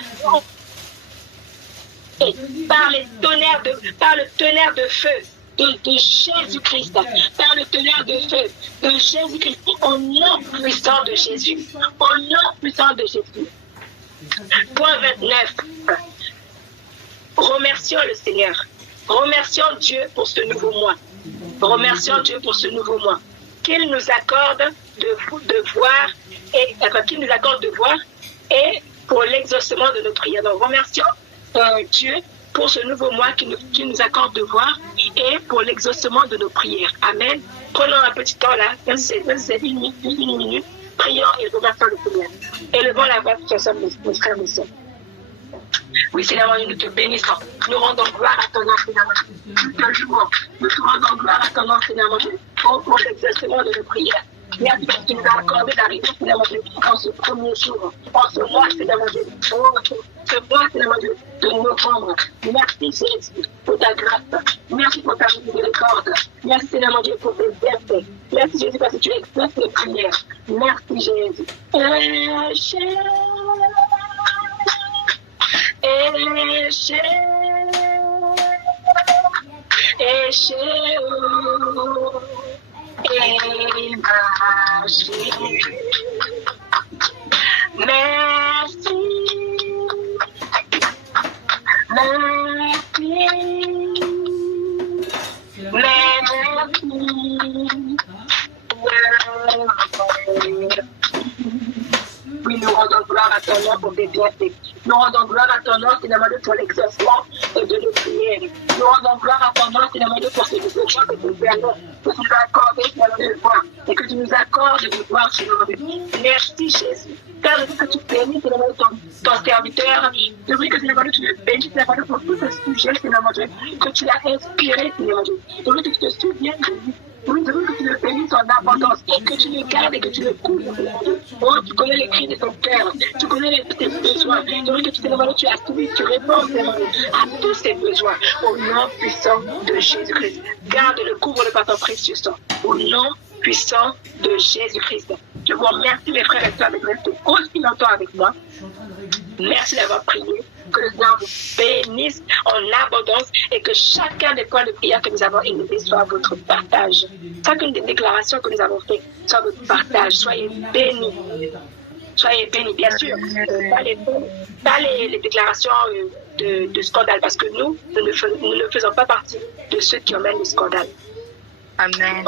et par le tonnerre de feu de Jésus-Christ, par le tonnerre de feu de Jésus-Christ, au nom puissant de Jésus, au nom puissant de Jésus. Point 29. Remercions le Seigneur. Remercions Dieu pour ce nouveau mois. Remercions Dieu pour ce nouveau mois. Qu'il nous accorde de voir et pour l'exaucement de nos prières. Donc, remercions Dieu pour ce nouveau mois qui nous accorde de voir et pour l'exaucement de nos prières. Amen. Prenons un petit temps là, même si c'est une minute, prions et remercions le Seigneur. Élevons la voix pour ce mes frères, mes soeurs. Oui, Seigneur, nous te bénissons. Nous rendons gloire à ton nom, Seigneur. Nous te louons. Nous te rendons gloire à ton nom, Seigneur, pour l'exaucement de nos prières. Merci parce que tu nous as accordé d'arriver, Seigneur, en ce premier jour, en ce mois, Seigneur, ce mois, Seigneur, de novembre. Merci, Jésus, pour ta grâce. Merci pour ta miséricorde. Merci, Seigneur, mon Dieu, pour tes bienfaits. Merci, Jésus, parce que tu exauces les prières. Merci, Jésus. Et péchés et marcher. Merci, merci, merci. Oui, nous rendons gloire à ton nom pour tes bienfaits. Nous rendons gloire à ton nom, finalement, pour l'exaucement de nos prières. Nous rendons gloire à ton nom, finalement, pour ce besoin que tu nous permets, que tu nous as accordé, finalement, de voir, et que tu nous accordes de voir, finalement. Merci, Jésus. Père, je veux que tu bénis, finalement, ton serviteur. Je veux que, finalement, tu le bénis, finalement, pour tout ce sujet, finalement, que tu l'as inspiré, finalement. Je veux que tu te souviennes de lui. Oui, je veux que tu le bénisses en abondance, que tu le gardes et que tu le couvres. Oh, tu connais les cris de ton cœur, tu connais tes besoins. Je veux que tu as suivi, tu réponds à tous ces besoins. Au nom puissant de Jésus-Christ. Garde-le, couvre-le par ton précieux sang. Au nom puissant de Jésus-Christ. Je vous remercie, mes frères et sœurs, de rester aussi longtemps avec moi. Merci d'avoir prié. Que le Seigneur vous bénisse en abondance et que chacun des points de prière que nous avons élevés soit votre partage. Chacune des déclarations que nous avons faites soit votre partage. Soyez bénis. Soyez bénis, bien sûr. Pas les déclarations de scandale, parce que nous ne faisons pas partie de ceux qui emmènent le scandale. Amen.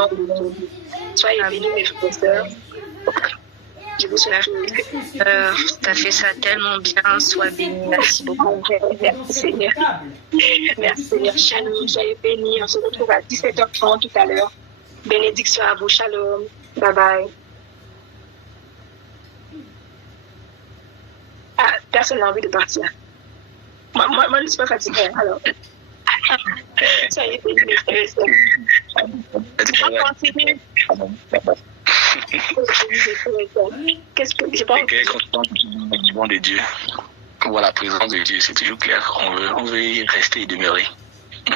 Soyez bénis, mes frères et sœurs. Je vous souhaite tu as fait ça tellement bien. Sois béni. Merci beaucoup. Merci Seigneur. Merci Seigneur. Shalom, soyez bénis. On se retrouve à 17h30 tout à l'heure. Bénédiction à vous. Shalom. Bye bye. Ah, personne n'a envie de partir. Moi, je ne suis pas fatiguée. Alors. Soyez bénis, mes frères et sœurs. Continue. Qu'est-ce que j'ai pas du bon de Dieu. Voir la présence de Dieu, c'est toujours clair. On veut y rester et demeurer.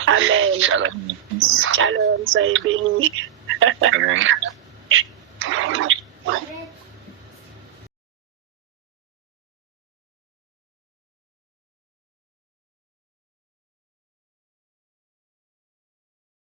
Amen. Shalom. Shalom, soyez bénis. Amen.